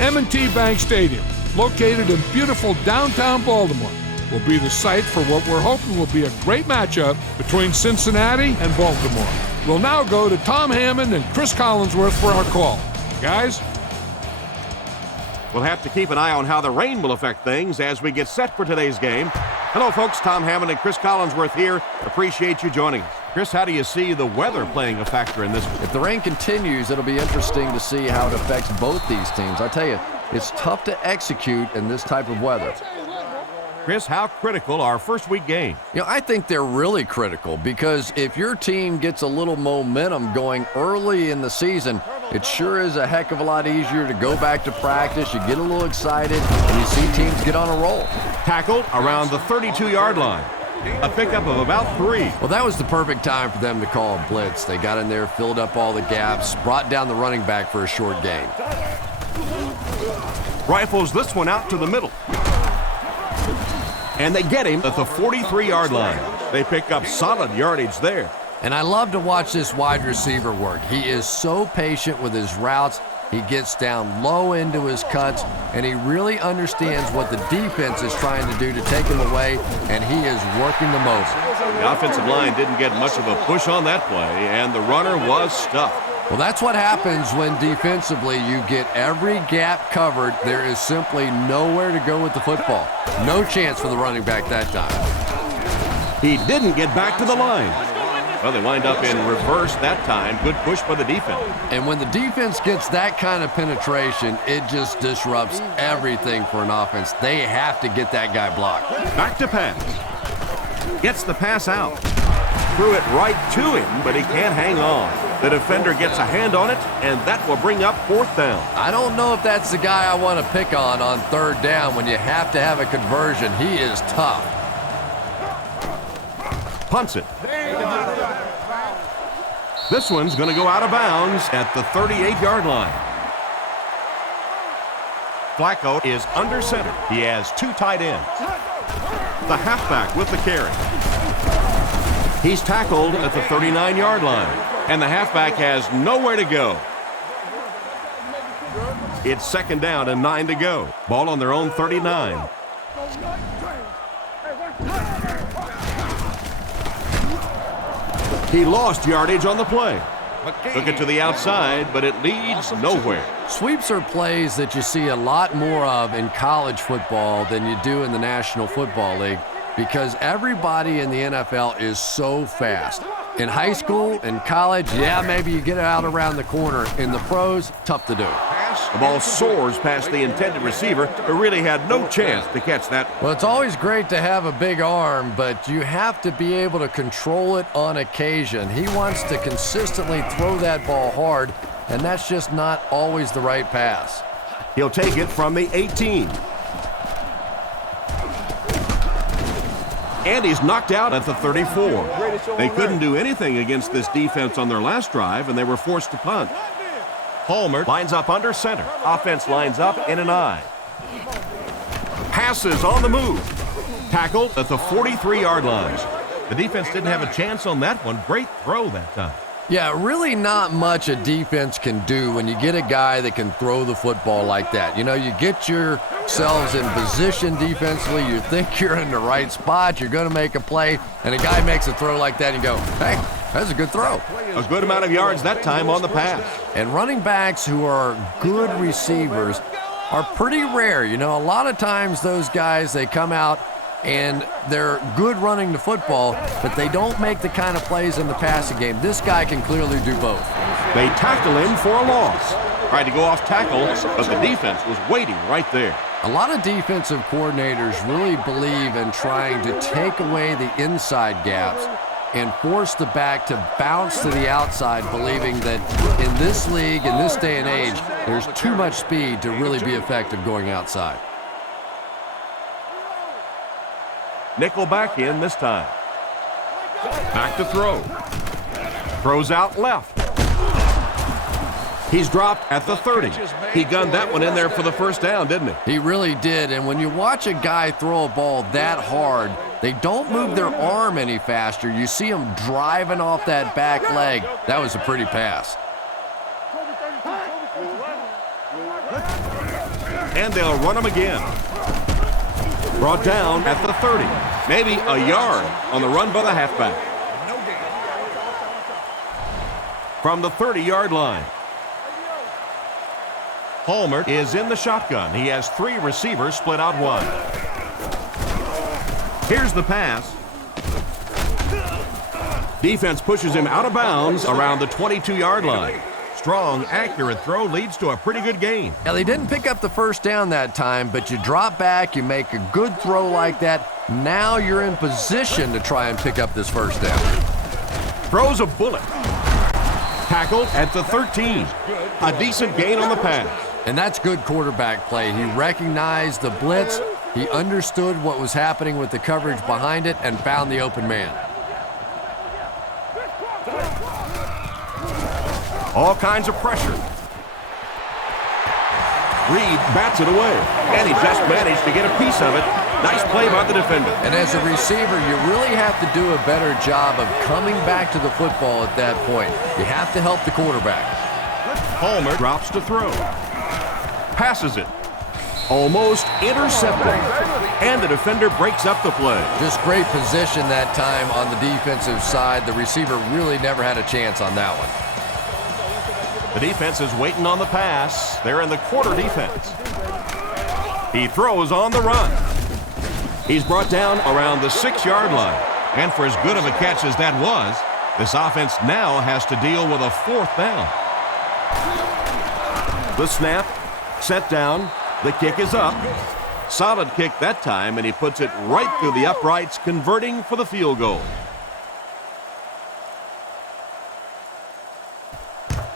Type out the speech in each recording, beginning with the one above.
M&T Bank Stadium, located in beautiful downtown Baltimore, will be the site for what we're hoping will be a great matchup between Cincinnati and Baltimore. We'll now go to Tom Hammond and Chris Collinsworth for our call. Guys? We'll have to keep an eye on how the rain will affect things as we get set for today's game. Hello, folks. Tom Hammond and Chris Collinsworth here. Appreciate you joining us. Chris, how do you see the weather playing a factor in this one? If the rain continues, it'll be interesting to see how it affects both these teams. I tell you, it's tough to execute in this type of weather. Chris, how critical are first week games? You know, I think they're really critical because if your team gets a little momentum going early in the season, it sure is a heck of a lot easier to go back to practice. You get a little excited, and you see teams get on a roll. Tackled around the 32-yard line. A pickup of about 3. Well, that was the perfect time for them to call a blitz. They got in there, filled up all the gaps, brought down the running back for a short gain. Rifles this one out to the middle. And they get him at the 43-yard line. They pick up solid yardage there. And I love to watch this wide receiver work. He is so patient with his routes. He gets down low into his cuts, and he really understands what the defense is trying to do to take him away, and he is working the most. The offensive line didn't get much of a push on that play, and the runner was stuffed. Well, that's what happens when defensively you get every gap covered. There is simply nowhere to go with the football. No chance for the running back that time. He didn't get back to the line. Well, they wind up in reverse that time. Good push by the defense. And when the defense gets that kind of penetration, it just disrupts everything for an offense. They have to get that guy blocked. Back to pass. Gets the pass out. Threw it right to him, but he can't hang on. The defender gets a hand on it, and that will bring up 4th down. I don't know if that's the guy I want to pick on 3rd down when you have to have a conversion. He is tough. Punts it. This one's going to go out of bounds at the 38-yard line. Flacco is under center. He has 2 tight ends. The halfback with the carry. He's tackled at the 39-yard line, and the halfback has nowhere to go. It's 2nd down and 9 to go. Ball on their own 39. He lost yardage on the play. Took it to the outside, but it leads nowhere. Sweeps are plays that you see a lot more of in college football than you do in the National Football League because everybody in the NFL is so fast. In high school and college, yeah, maybe you get it out around the corner. In the pros, tough to do. The ball soars past the intended receiver, who really had no chance to catch that. Well, it's always great to have a big arm, but you have to be able to control it on occasion. He wants to consistently throw that ball hard, and that's just not always the right pass. He'll take it from the 18. And he's knocked out at the 34. They couldn't do anything against this defense on their last drive, and they were forced to punt. Palmer lines up under center. Offense lines up in an I. Passes on the move. Tackled at the 43-yard line. The defense didn't have a chance on that one. Great throw that time. Yeah, really not much a defense can do when you get a guy that can throw the football like that. You know, you get yourselves in position defensively, you think you're in the right spot, you're going to make a play, and a guy makes a throw like that and you go, hey, that's a good throw. A good amount of yards that time on the pass. And running backs who are good receivers are pretty rare. You know, a lot of times those guys, they come out and they're good running the football, but they don't make the kind of plays in the passing game. This guy can clearly do both. They tackle him for a loss. Tried to go off tackle, but the defense was waiting right there. A lot of defensive coordinators really believe in trying to take away the inside gaps and force the back to bounce to the outside, believing that in this league, in this day and age, there's too much speed to really be effective going outside. Nickel back in this time. Back to throw. Throws out left. He's dropped at the 30. He gunned that one in there for the 1st down, didn't he? He really did. And when you watch a guy throw a ball that hard, they don't move their arm any faster. You see him driving off that back leg. That was a pretty pass. And they'll run him again. Brought down at the 30. Maybe a yard on the run by the halfback. From the 30-yard line. Palmer is in the shotgun. He has 3 receivers split out wide. Here's the pass. Defense pushes him out of bounds around the 22-yard line. Strong, accurate throw leads to a pretty good gain. Now, they didn't pick up the first down that time, but you drop back, you make a good throw like that. Now you're in position to try and pick up this first down. Throws a bullet. Tackled at the 13. A decent gain on the pass. And that's good quarterback play. He recognized the blitz, he understood what was happening with the coverage behind it, and found the open man. All kinds of pressure. Reed bats it away, and he just managed to get a piece of it. Nice play by the defender. And as a receiver, you really have to do a better job of coming back to the football at that point. You have to help the quarterback. Palmer drops to throw. Passes it. Almost intercepted. And the defender breaks up the play. Just great position that time on the defensive side. The receiver really never had a chance on that one. The defense is waiting on the pass. They're in the quarter defense. He throws on the run. He's brought down around the 6-yard line. And for as good of a catch as that was, this offense now has to deal with a 4th down. The snap, set down, the kick is up. Solid kick that time, and he puts it right through the uprights, converting for the field goal.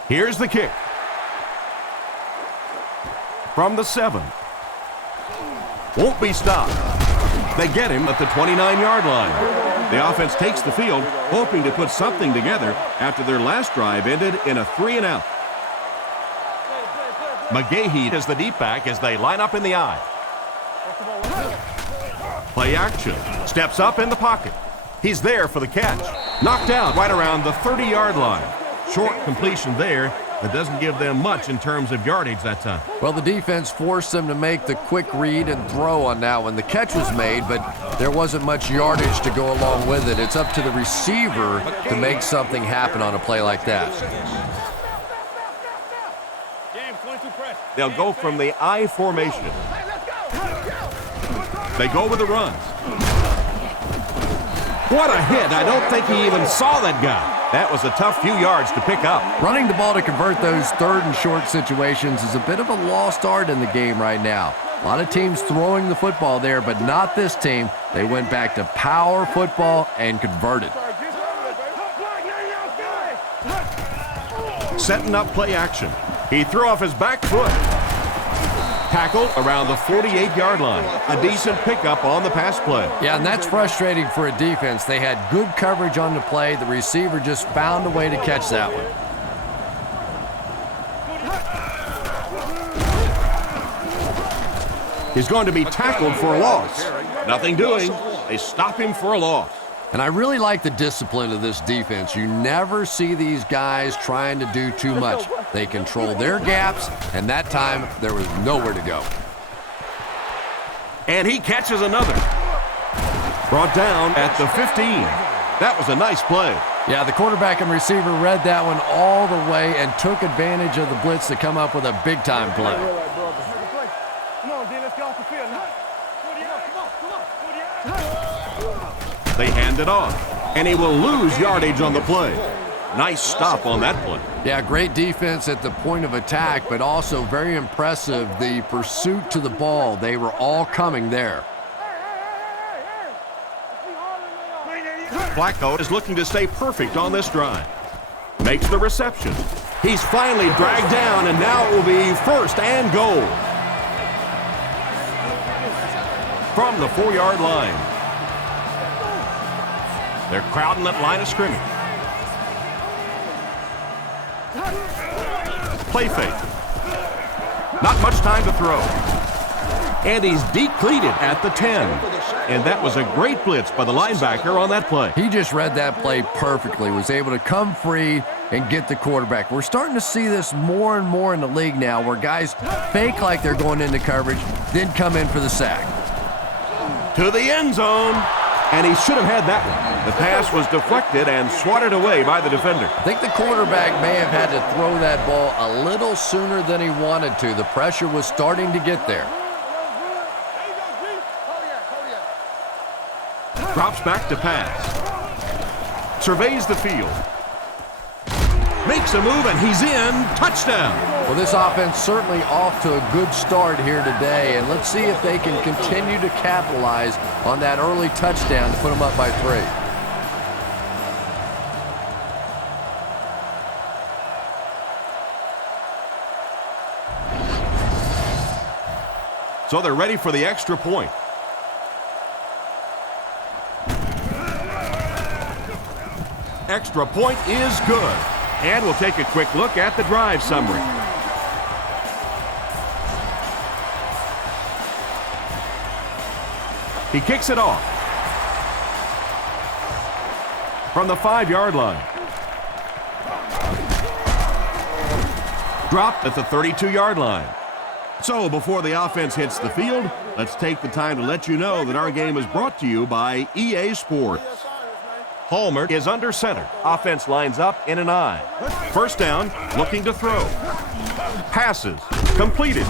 Here's the kick. From the 7. Won't be stopped. They get him at the 29-yard line. The offense takes the field, hoping to put something together after their last drive ended in a 3-and-out. McGahee is the deep back as they line up in the I. Play action. Steps up in the pocket. He's there for the catch. Knocked out right around the 30-yard line. Short completion there. That doesn't give them much in terms of yardage that time. Well, the defense forced them to make the quick read and throw on that one. The catch was made, but there wasn't much yardage to go along with it. It's up to the receiver to make something happen on a play like that. They'll go from the I formation. They go with the runs. What a hit. I don't think he even saw that guy. That was a tough few yards to pick up. Running the ball to convert those 3rd and short situations is a bit of a lost art in the game right now. A lot of teams throwing the football there, but not this team. They went back to power football and converted. Setting up play action. He threw off his back foot. Tackled around the 48-yard line. A decent pickup on the pass play. Yeah, and that's frustrating for a defense. They had good coverage on the play. The receiver just found a way to catch that one. He's going to be tackled for a loss. Nothing doing. They stop him for a loss. And I really like the discipline of this defense. You never see these guys trying to do too much. They control their gaps, and that time there was nowhere to go. And he catches another. Brought down at the 15. That was a nice play. Yeah, the quarterback and receiver read that one all the way and took advantage of the blitz to come up with a big-time play. They hand it off, and he will lose yardage on the play. Nice stop on that play. Yeah, great defense at the point of attack, but also very impressive the pursuit to the ball. They were all coming there. Flacco is looking to stay perfect on this drive. Makes the reception. He's finally dragged down, and now it will be 1st and goal. From the 4-yard line. They're crowding that line of scrimmage. Play fake. Not much time to throw. And he's depleted at the 10. And that was a great blitz by the linebacker on that play. He just read that play perfectly, was able to come free, and get the quarterback. We're starting to see this more and more in the league now, where guys fake like they're going into coverage, then come in for the sack. To the end zone, and he should have had that one. The pass was deflected and swatted away by the defender. I think the quarterback may have had to throw that ball a little sooner than he wanted to. The pressure was starting to get there. Drops back to pass. Surveys the field. Makes a move, and he's in. Touchdown. Well, this offense certainly off to a good start here today, and let's see if they can continue to capitalize on that early touchdown to put them up by 3. So they're ready for the extra point. Extra point is good. And we'll take a quick look at the drive summary. He kicks it off from the 5-yard line. Dropped at the 32-yard line. So before the offense hits the field, let's take the time to let you know that our game is brought to you by EA Sports. Palmer is under center. Offense lines up in an I. First down, looking to throw. Passes, completed.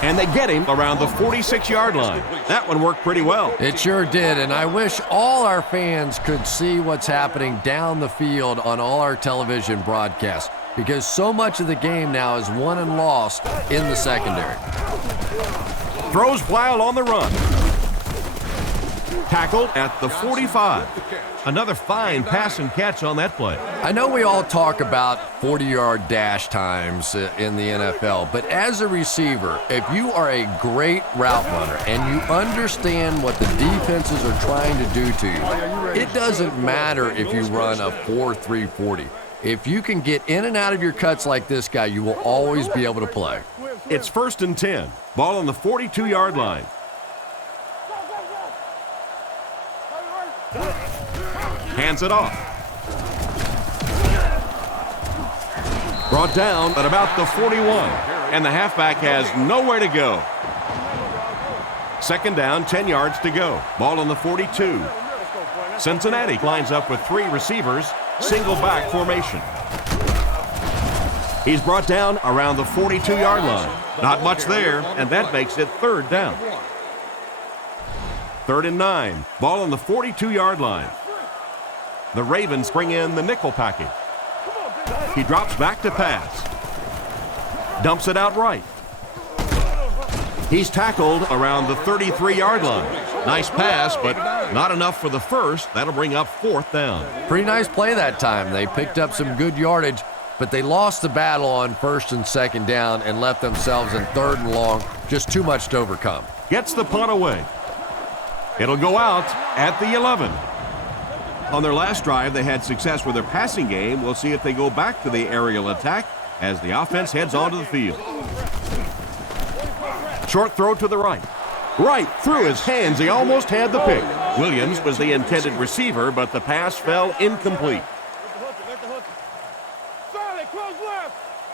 And they get him around the 46-yard line. That one worked pretty well. It sure did, and I wish all our fans could see what's happening down the field on all our television broadcasts, because so much of the game now is won and lost in the secondary. Throws while on the run. Tackled at the 45. Another fine pass and catch on that play. I know we all talk about 40-yard dash times in the NFL, but as a receiver, if you are a great route runner and you understand what the defenses are trying to do to you, it doesn't matter if you run a 4.3 40. If you can get in and out of your cuts like this guy, you will always be able to play. It's 1st and 10. Ball on the 42-yard line. Hands it off. Brought down at about the 41, and the halfback has nowhere to go. 2nd down, 10 yards to go. Ball on the 42. Cincinnati lines up with 3 receivers, single back formation. He's brought down around the 42-yard line. Not much there, and that makes it 3rd down. 3rd and 9. Ball on the 42-yard line. The Ravens bring in the nickel package. He drops back to pass. Dumps it out right. He's tackled around the 33-yard line. Nice pass, but not enough for the first. That'll bring up 4th down. Pretty nice play that time. They picked up some good yardage, but they lost the battle on 1st and 2nd down and left themselves in 3rd and long. Just too much to overcome. Gets the punt away. It'll go out at the 11. On their last drive, they had success with their passing game. We'll see if they go back to the aerial attack as the offense heads onto the field. Short throw to the right. Right through his hands. He almost had the pick. Williams was the intended receiver, but the pass fell incomplete.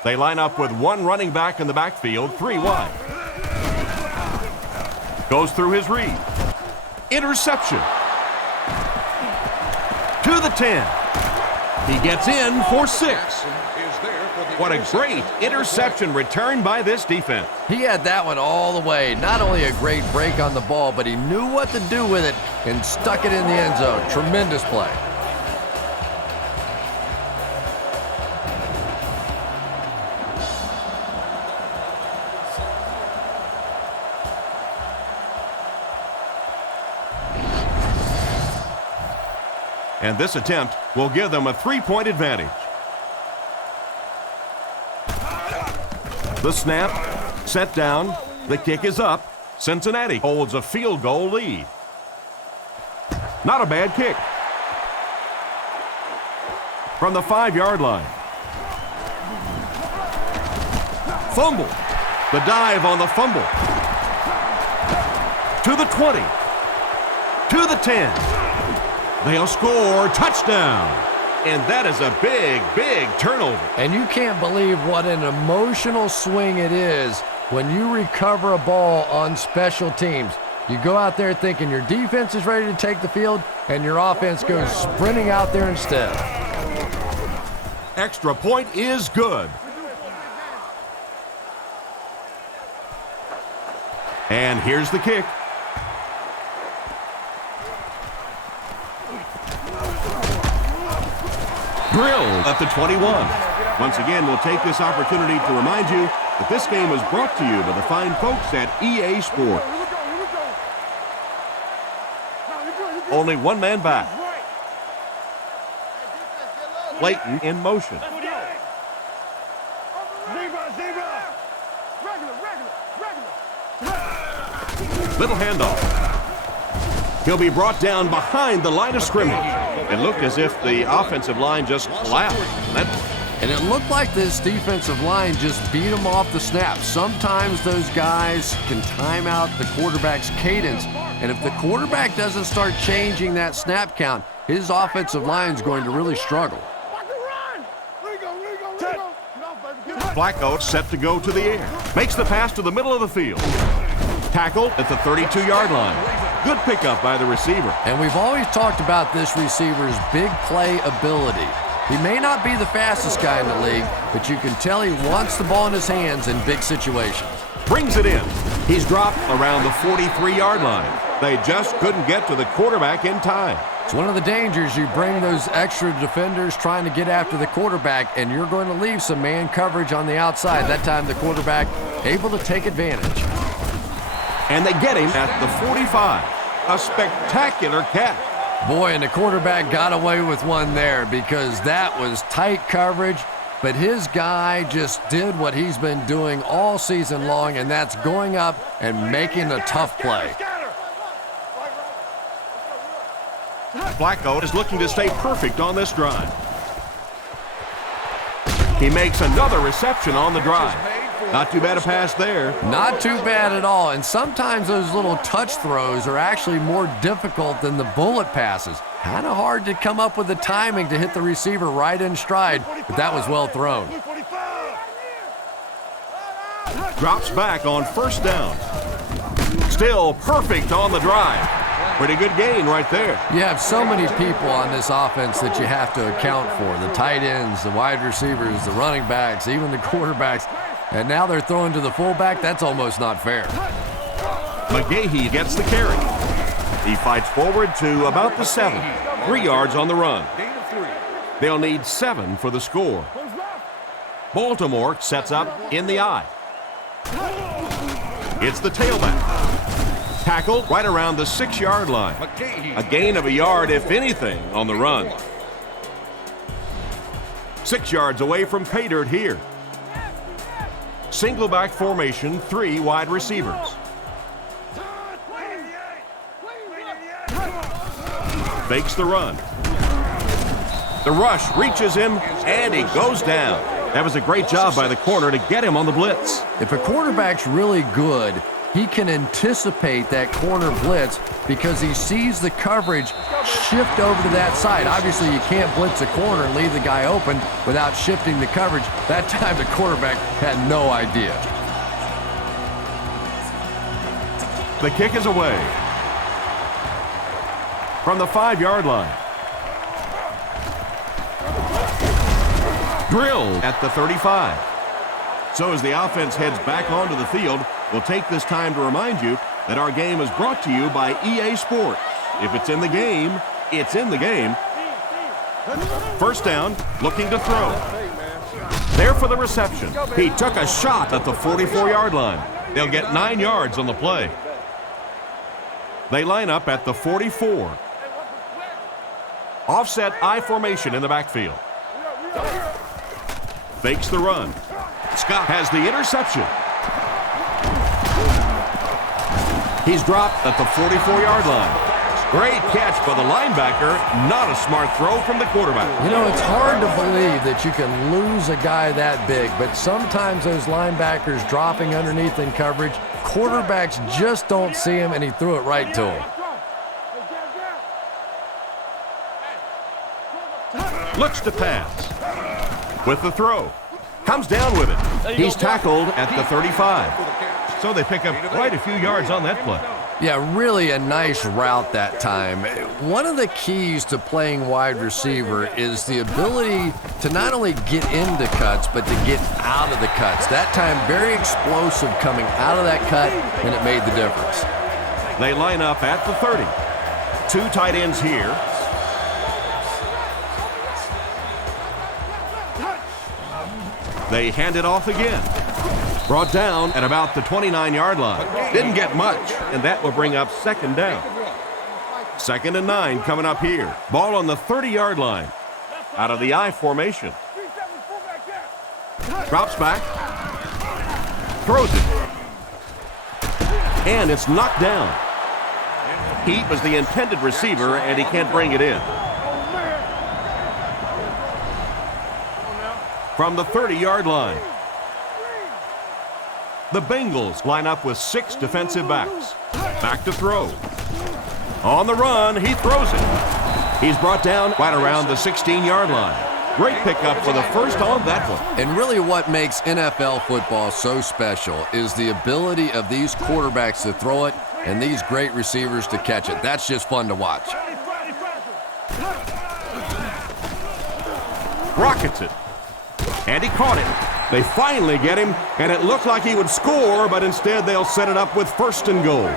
They line up with 1 running back in the backfield, 3 wide. Goes through his read. Interception. To the 10. He gets in for 6. What a great interception return by this defense. He had that one all the way. Not only a great break on the ball, but he knew what to do with it and stuck it in the end zone. Tremendous play. And this attempt will give them a 3-point advantage. The snap, set down, the kick is up. Cincinnati holds a field goal lead. Not a bad kick. From the 5-yard line. Fumble. The dive on the fumble. To the 20. To the 10. They'll score. Touchdown. And that is a big, big turnover. And you can't believe what an emotional swing it is when you recover a ball on special teams. You go out there thinking your defense is ready to take the field, and your offense goes sprinting out there instead. Extra point is good. And here's the kick. Drilled at the 21. Once again, we'll take this opportunity to remind you that this game is brought to you by the fine folks at EA Sports. Only one man back. Clayton in motion. Little handoff. He'll be brought down behind the line of scrimmage. It looked as if the offensive line just collapsed. And it looked like this defensive line just beat them off the snap. Sometimes those guys can time out the quarterback's cadence. And if the quarterback doesn't start changing that snap count, his offensive line is going to really struggle. Flacco set to go to the air. Makes the pass to the middle of the field. Tackled at the 32-yard line. Good pickup by the receiver. And we've always talked about this receiver's big play ability. He may not be the fastest guy in the league, but you can tell he wants the ball in his hands in big situations. Brings it in. He's dropped around the 43-yard line. They just couldn't get to the quarterback in time. It's one of the dangers. You bring those extra defenders trying to get after the quarterback, and you're going to leave some man coverage on the outside. That time the quarterback able to take advantage. And they get him at the 45. A spectacular catch. Boy, and the quarterback got away with one there because that was tight coverage, but his guy just did what he's been doing all season long, and that's going up and making a tough play. Flacco is looking to stay perfect on this drive. He makes another reception on the drive. Not too bad a pass there. Not too bad at all. And sometimes those little touch throws are actually more difficult than the bullet passes. Kind of hard to come up with the timing to hit the receiver right in stride, but that was well thrown. Drops back on first down. Still perfect on the drive. Pretty good gain right there. You have so many people on this offense that you have to account for. The tight ends, the wide receivers, the running backs, even the quarterbacks. And now they're throwing to the fullback. That's almost not fair. McGahee gets the carry. He fights forward to about the 7. 3 yards on the run. They'll need 7 for the score. Baltimore sets up in the I. It's the tailback. Tackled right around the 6-yard line. A gain of a yard, if anything, on the run. 6 yards away from pay dirt here. Single back formation, 3 wide receivers. Fakes the run. The rush reaches him, and he goes down. That was a great job by the corner to get him on the blitz. If a quarterback's really good, he can anticipate that corner blitz because he sees the coverage shift over to that side. Obviously, you can't blitz a corner and leave the guy open without shifting the coverage. That time, the quarterback had no idea. The kick is away. From the 5-yard line. Drilled at the 35. So as the offense heads back onto the field, we'll take this time to remind you that our game is brought to you by EA Sports. If it's in the game, it's in the game. First down, looking to throw. There for the reception. He took a shot at the 44-yard line. They'll get 9 yards on the play. They line up at the 44. Offset I formation in the backfield. Fakes the run. Scott has the interception. He's dropped at the 44-yard line. Great catch by the linebacker. Not a smart throw from the quarterback. You know, it's hard to believe that you can lose a guy that big, but sometimes those linebackers dropping underneath in coverage, quarterbacks just don't see him, and he threw it right to him. Looks to pass. With the throw. Comes down with it. He's tackled at the 35. So they pick up quite a few yards on that play. Yeah, really a nice route that time. One of the keys to playing wide receiver is the ability to not only get into cuts, but to get out of the cuts. That time, very explosive coming out of that cut, and it made the difference. They line up at the 30. Two tight ends here. They hand it off again. Brought down at about the 29-yard line. Didn't get much, and that will bring up second down. 2nd and 9 coming up here. Ball on the 30-yard line. Out of the I formation. Drops back. Throws it. And it's knocked down. He was the intended receiver, and he can't bring it in. From the 30-yard line. The Bengals line up with 6 defensive backs. Back to throw. On the run, he throws it. He's brought down right around the 16-yard line. Great pickup for the first on that one. And really what makes NFL football so special is the ability of these quarterbacks to throw it and these great receivers to catch it. That's just fun to watch. Rockets it. And he caught it. They finally get him, and it looked like he would score, but instead they'll set it up with 1st and goal.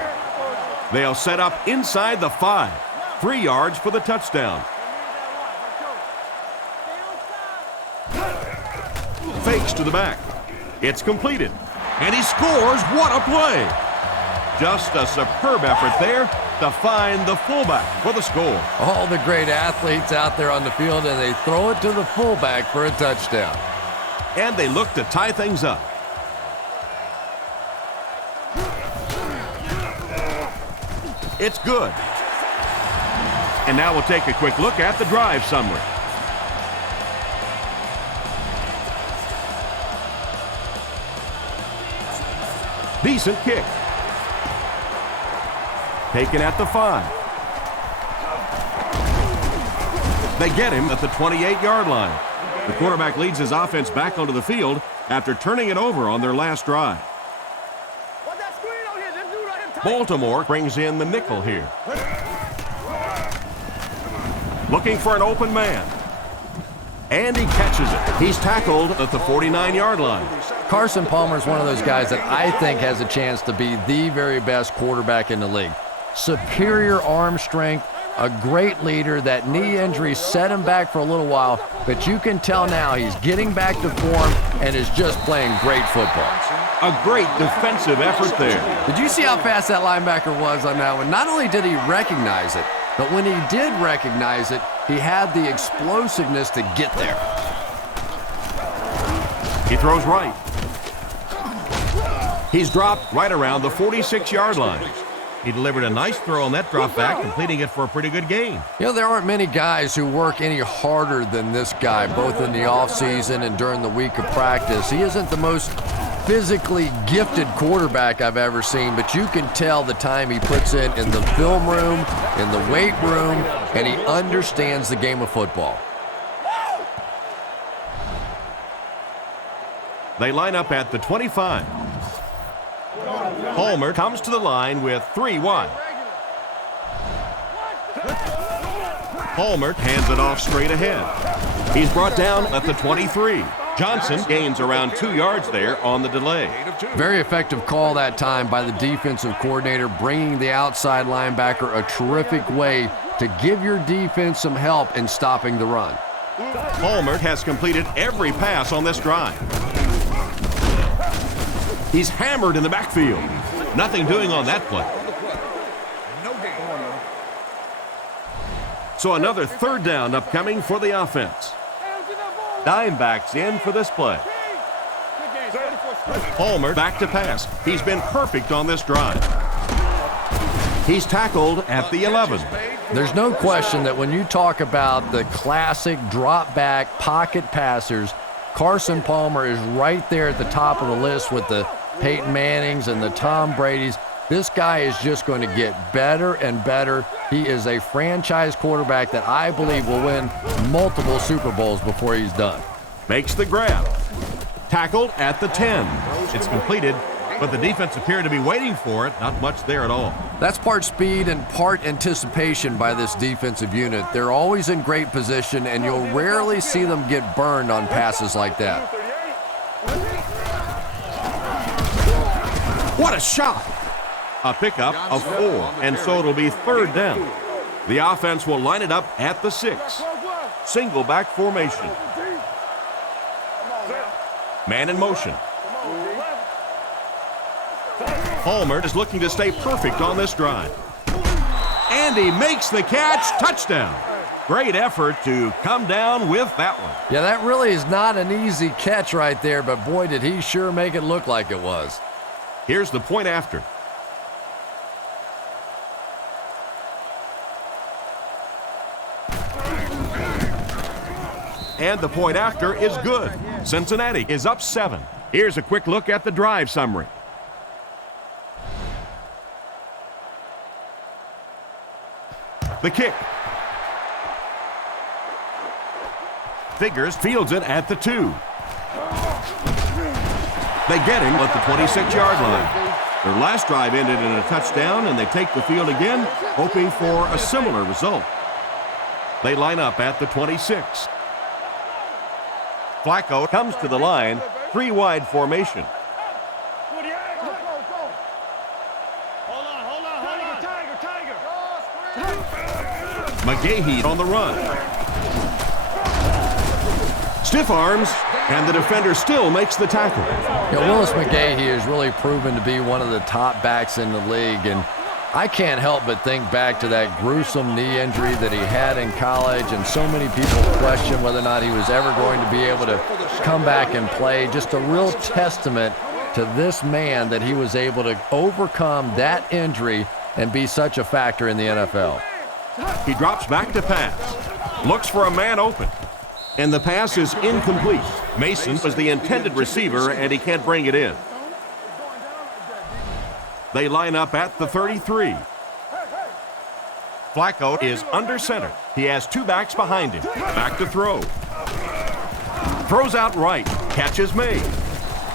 They'll set up inside the 5. 3 yards for the touchdown. Fakes to the back. It's completed. And he scores. What a play! Just a superb effort there to find the fullback for the score. All the great athletes out there on the field, and they throw it to the fullback for a touchdown. And they look to tie things up. It's good. And now we'll take a quick look at the drive summary. Decent kick. Taken at the 5. They get him at the 28-yard line. The quarterback leads his offense back onto the field after turning it over on their last drive. Baltimore brings in the nickel here. Looking for an open man. And he catches it. He's tackled at the 49-yard line. Carson Palmer is one of those guys that I think has a chance to be the very best quarterback in the league. Superior arm strength, a great leader. That knee injury set him back for a little while, but you can tell now he's getting back to form and is just playing great football. A great defensive effort there. Did you see how fast that linebacker was on that one? Not only did he recognize it, but when he did recognize it, he had the explosiveness to get there. He throws right. He's dropped right around the 46-yard line. He delivered a nice throw on that drop back, completing it for a pretty good gain. You know, there aren't many guys who work any harder than this guy, both in the offseason and during the week of practice. He isn't the most physically gifted quarterback I've ever seen, but you can tell the time he puts in the film room, in the weight room, and he understands the game of football. They line up at the 25. Palmer comes to the line with 3 wide. Palmer hands it off straight ahead. He's brought down at the 23. Johnson gains around 2 yards there on the delay. Very effective call that time by the defensive coordinator, bringing the outside linebacker a terrific way to give your defense some help in stopping the run. Palmer has completed every pass on this drive. He's hammered in the backfield. Nothing doing on that play. So another 3rd down upcoming for the offense. Dimebacks in for this play. Palmer back to pass. He's been perfect on this drive. He's tackled at the 11. There's no question that when you talk about the classic drop-back pocket passers, Carson Palmer is right there at the top of the list with the Peyton Mannings and the Tom Bradys. This guy is just going to get better and better. He is a franchise quarterback that I believe will win multiple Super Bowls before he's done. Makes the grab. Tackled at the 10. It's completed, but the defense appeared to be waiting for it. Not much there at all. That's part speed and part anticipation by this defensive unit. They're always in great position, and you'll rarely see them get burned on passes like that. What a shot! A pickup of 4, and so it'll be 3rd down. The offense will line it up at the 6. Single back formation. Man in motion. Palmer is looking to stay perfect on this drive. And he makes the catch. Touchdown. Great effort to come down with that one. Yeah, that really is not an easy catch right there, but boy, did he sure make it look like it was. Here's the point after. And the point after is good. Cincinnati is up 7. Here's a quick look at the drive summary. The kick. Figures fields it at the 2. They get him at the 26-yard line. Their last drive ended in a touchdown, and they take the field again, hoping for a similar result. They line up at the 26. Flacco comes to the line, 3-wide formation. McGahee on the run. Stiff arms, and the defender still makes the tackle. Yeah, Willis McGahee has really proven to be one of the top backs in the league, and I can't help but think back to that gruesome knee injury that he had in college, and so many people question whether or not he was ever going to be able to come back and play. Just a real testament to this man that he was able to overcome that injury and be such a factor in the NFL. He drops back to pass. Looks for a man open. And the pass is incomplete. Mason was the intended receiver, and he can't bring it in. They line up at the 33. Flacco is under center. He has 2 backs behind him. Back to throw. Throws out right. Catch is made.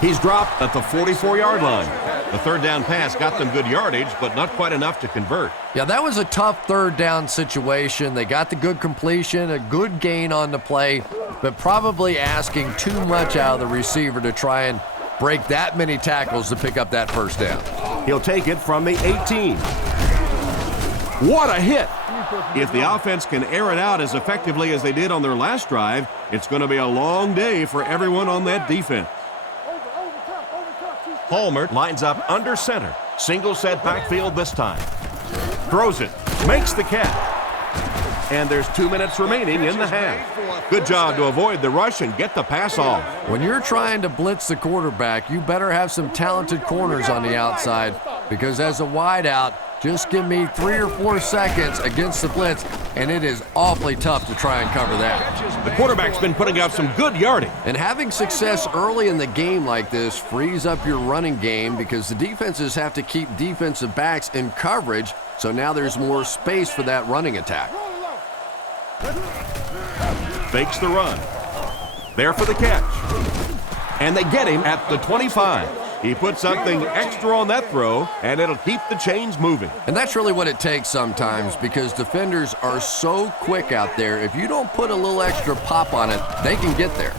He's dropped at the 44-yard line. The 3rd down pass got them good yardage, but not quite enough to convert. Yeah, that was a tough 3rd down situation. They got the good completion, a good gain on the play, but probably asking too much out of the receiver to try and break that many tackles to pick up that 1st down. He'll take it from the 18. What a hit! If the offense can air it out as effectively as they did on their last drive, it's going to be a long day for everyone on that defense. Palmer lines up under center. Single set backfield this time. Throws it. Makes the catch. And there's 2 minutes remaining in the half. Good job to avoid the rush and get the pass off. When you're trying to blitz the quarterback, you better have some talented corners on the outside, because as a wideout, just give me 3 or 4 seconds against the blitz, and it is awfully tough to try and cover that. The quarterback's been putting up some good yardage. And having success early in the game like this frees up your running game, because the defenses have to keep defensive backs in coverage, so now there's more space for that running attack. Fakes the run. There for the catch. And they get him at the 25. He put something extra on that throw, and it'll keep the chains moving. And that's really what it takes sometimes, because defenders are so quick out there. If you don't put a little extra pop on it, they can get there.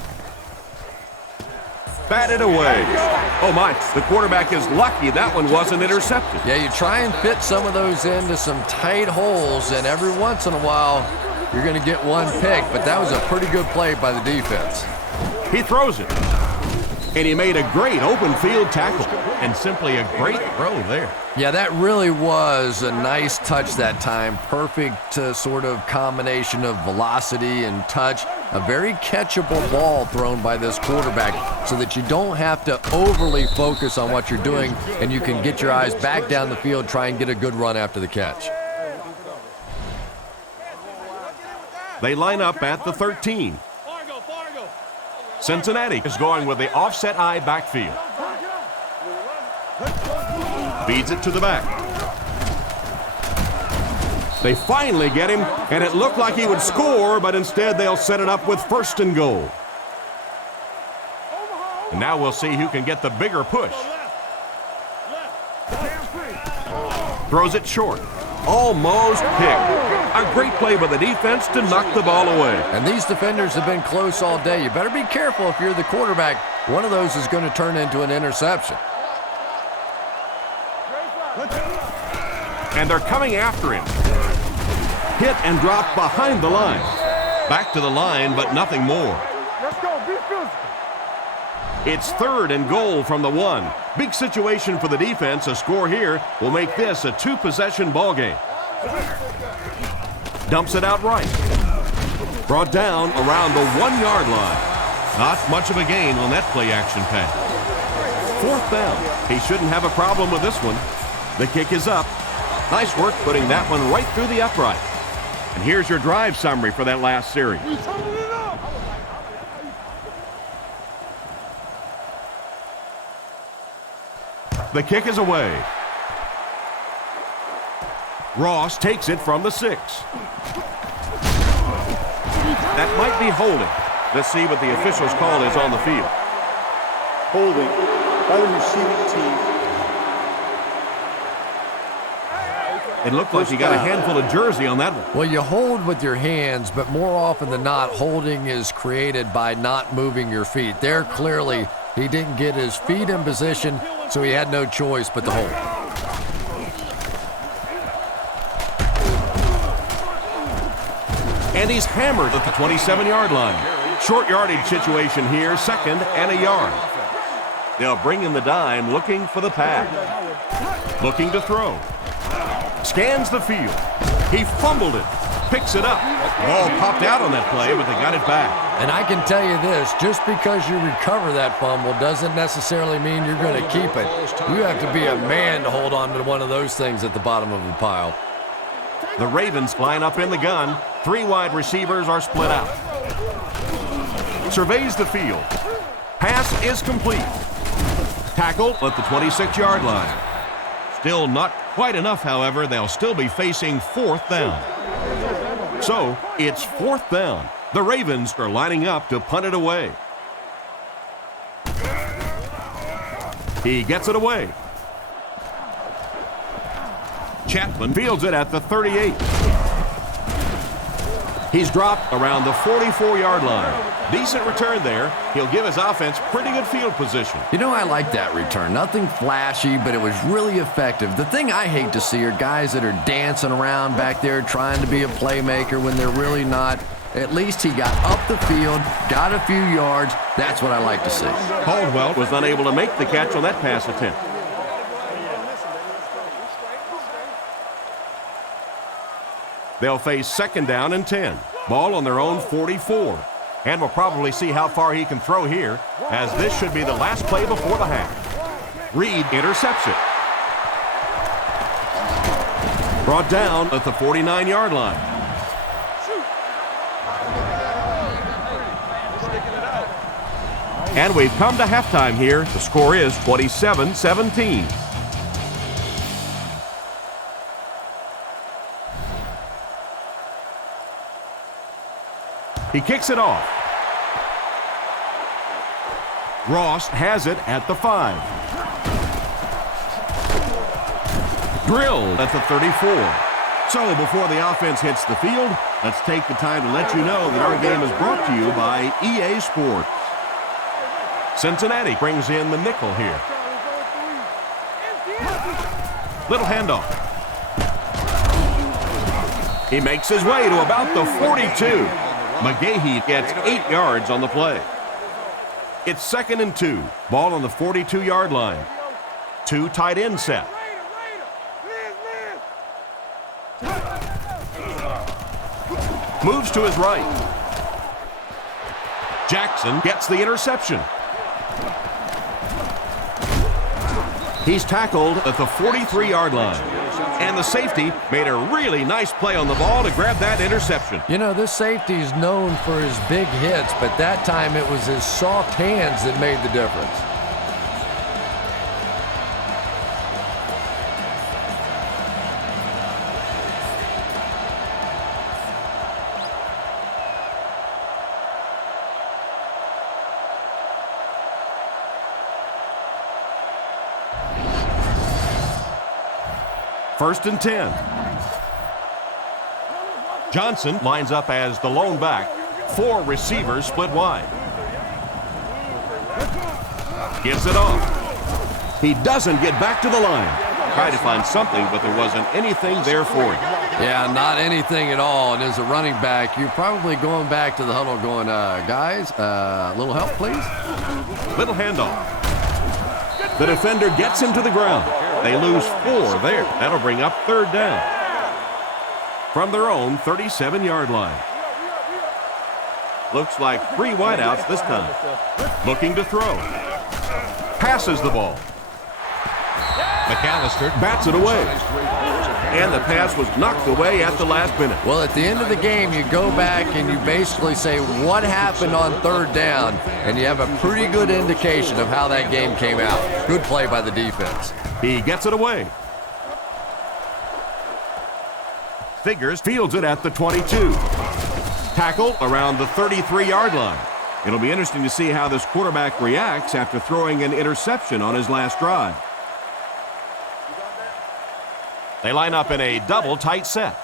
Batted away. Oh my, the quarterback is lucky that one wasn't intercepted. Yeah, you try and fit some of those into some tight holes, and every once in a while, you're going to get one pick, but that was a pretty good play by the defense. He throws it. And he made a great open field tackle, and simply a great throw there. Yeah, that really was a nice touch that time. Perfect sort of combination of velocity and touch. A very catchable ball thrown by this quarterback, so that you don't have to overly focus on what you're doing, and you can get your eyes back down the field, try and get a good run after the catch. They line up at the 13. Cincinnati is going with the offset eye backfield. Feeds it to the back. They finally get him, and it looked like he would score, but instead they'll set it up with 1st and goal. And now we'll see who can get the bigger push. Throws it short. Almost picked. A great play by the defense to knock the ball away. And these defenders have been close all day. You better be careful if you're the quarterback. One of those is going to turn into an interception. And they're coming after him. Hit and drop behind the line. Back to the line, but nothing more. Let's go, be physical. It's 3rd and goal from the 1. Big situation for the defense. A score here will make this a 2-possession ball game. Dumps it out right. Brought down around the 1-yard line. Not much of a gain on that play action pass. 4th down. He shouldn't have a problem with this one. The kick is up. Nice work putting that one right through the upright. And here's your drive summary for that last series. The kick is away. Ross takes it from the 6. That might be holding. Let's see what the official's call is on the field. Holding by the receiving team. It looked like he got a handful of jersey on that one. Well, you hold with your hands, but more often than not, holding is created by not moving your feet. There, clearly, he didn't get his feet in position, so he had no choice but to hold. And he's hammered at the 27-yard line. Short yardage situation here, 2nd and a yard. They'll bring in the dime, looking for the pass. Looking to throw. Scans the field. He fumbled it. Picks it up. Ball popped out on that play, but they got it back. And I can tell you this, just because you recover that fumble doesn't necessarily mean you're going to keep it. You have to be a man to hold on to one of those things at the bottom of the pile. The Ravens line up in the gun. 3 wide receivers are split out. Surveys the field. Pass is complete. Tackle at the 26-yard line. Still not quite enough, however. They'll still be facing 4th down. So, it's 4th down. The Ravens are lining up to punt it away. He gets it away. Chapman fields it at the 38. He's dropped around the 44-yard line. Decent return there. He'll give his offense pretty good field position. You know, I like that return. Nothing flashy, but it was really effective. The thing I hate to see are guys that are dancing around back there trying to be a playmaker when they're really not. At least he got up the field, got a few yards. That's what I like to see. Caldwell was unable to make the catch on that pass attempt. They'll face 2nd down and 10. Ball on their own 44. And we'll probably see how far he can throw here, as this should be the last play before the half. Reed intercepts it. Brought down at the 49-yard line. And we've come to halftime here. The score is 27-17. He kicks it off. Ross has it at the 5. Drilled at the 34. So before the offense hits the field, let's take the time to let you know that our game is brought to you by EA Sports. Cincinnati brings in the nickel here. Little handoff. He makes his way to about the 42. McGahee gets 8 yards on the play. It's 2nd and 2. Ball on the 42-yard line. 2 tight end set. Moves to his right. Jackson gets the interception. He's tackled at the 43-yard line. And the safety made a really nice play on the ball to grab that interception. You know, this safety is known for his big hits, but that time it was his soft hands that made the difference. First and 10. Johnson lines up as the lone back. 4 receivers split wide. Gives it off. He doesn't get back to the line. Tried to find something, but there wasn't anything there for him. Yeah, not anything at all. And as a running back, you're probably going back to the huddle going, guys, a little help, please? Little handoff. The defender gets him to the ground. They lose 4 there. That'll bring up third down. From their own 37-yard line. Looks like 3 wideouts this time. Looking to throw. Passes the ball. McAllister bats it away. And the pass was knocked away at the last minute. Well, at the end of the game, you go back and you basically say what happened on third down, and you have a pretty good indication of how that game came out. Good play by the defense. He gets it away. Figures fields it at the 22. Tackle around the 33-yard line. It'll be interesting to see how this quarterback reacts after throwing an interception on his last drive. They line up in a double tight set.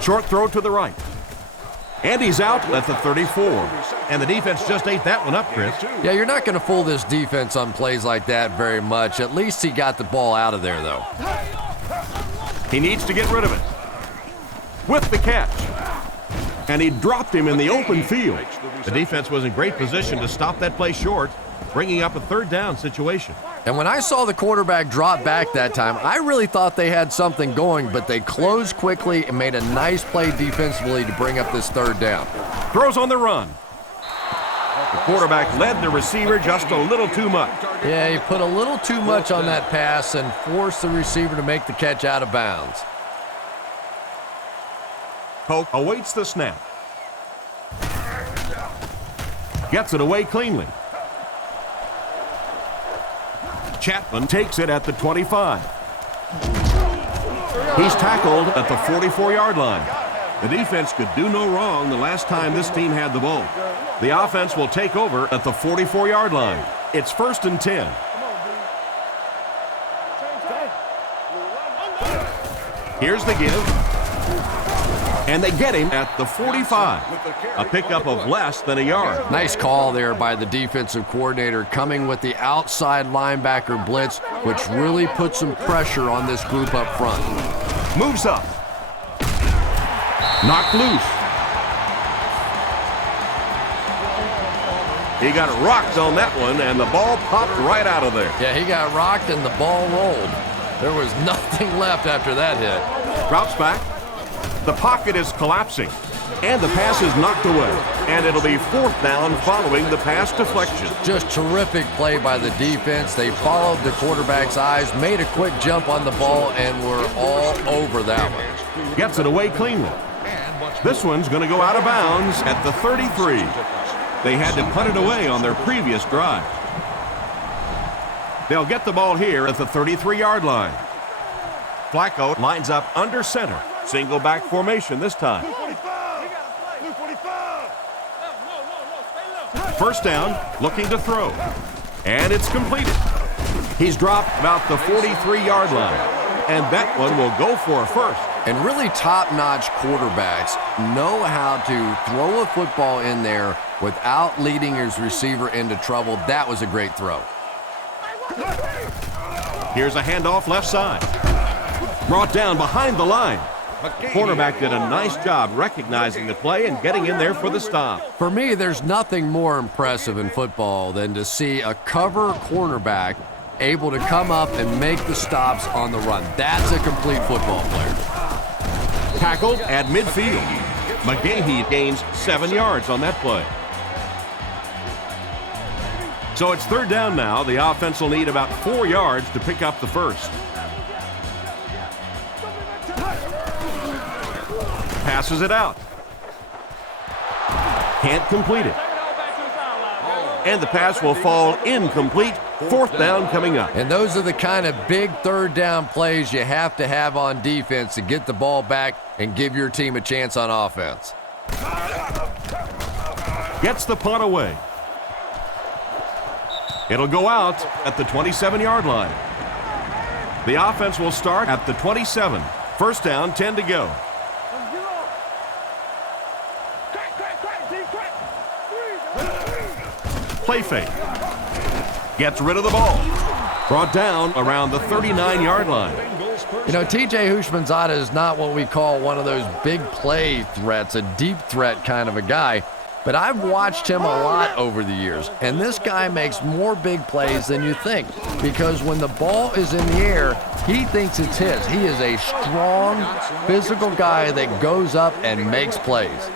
Short throw to the right. And he's out at the 34. And the defense just ate that one up, Chris. Yeah, you're not going to fool this defense on plays like that very much. At least he got the ball out of there, though. He needs to get rid of it. With the catch. And he dropped him in the open field. The defense was in great position to stop that play short, bringing up a third down situation. And when I saw the quarterback drop back that time, I really thought they had something going, but they closed quickly and made a nice play defensively to bring up this third down. Throws on the run. The quarterback led the receiver just a little too much. Yeah, he put a little too much on that pass and forced the receiver to make the catch out of bounds. Polk awaits the snap. Gets it away cleanly. Chapman takes it at the 25. He's tackled at the 44-yard line. The defense could do no wrong the last time this team had the ball. The offense will take over at the 44-yard line. It's first and 10. Here's the give. And they get him at the 45. A pickup of less than a yard. Nice call there by the defensive coordinator, coming with the outside linebacker blitz, which really put some pressure on this group up front. Moves up. Knocked loose. He got rocked on that one, and the ball popped right out of there. Yeah, he got rocked and the ball rolled. There was nothing left after that hit. Drops back. The pocket is collapsing, and the pass is knocked away. And it'll be fourth down following the pass deflection. Just terrific play by the defense. They followed the quarterback's eyes, made a quick jump on the ball, and were all over that one. Gets it away cleanly. This one's going to go out of bounds at the 33. They had to punt it away on their previous drive. They'll get the ball here at the 33-yard line. Flacco lines up under center. Single back formation this time. First down, looking to throw. And it's completed. He's dropped about the 43-yard line. And that one will go for a first. And really top-notch quarterbacks know how to throw a football in there without leading his receiver into trouble. That was a great throw. Here's a handoff left side. Brought down behind the line. The cornerback did a nice job recognizing the play and getting in there for the stop. For me, there's nothing more impressive in football than to see a cover cornerback able to come up and make the stops on the run. That's a complete football player. Tackled at midfield. McGahee gains 7 yards on that play. So it's third down now. The offense will need about 4 yards to pick up the first. Passes it out. Can't complete it. And the pass will fall incomplete. Fourth down coming up. And those are the kind of big third down plays you have to have on defense to get the ball back and give your team a chance on offense. Gets the punt away. It'll go out at the 27-yard line. The offense will start at the 27. First down, 10 to go. Play fake. Gets rid of the ball. Brought down around the 39-yard line. You know, TJ Houshmandzadeh is not what we call one of those big play threats, a deep threat kind of a guy. But I've watched him a lot over the years, and this guy makes more big plays than you think, because when the ball is in the air, he thinks it's his. He is a strong, physical guy that goes up and makes plays.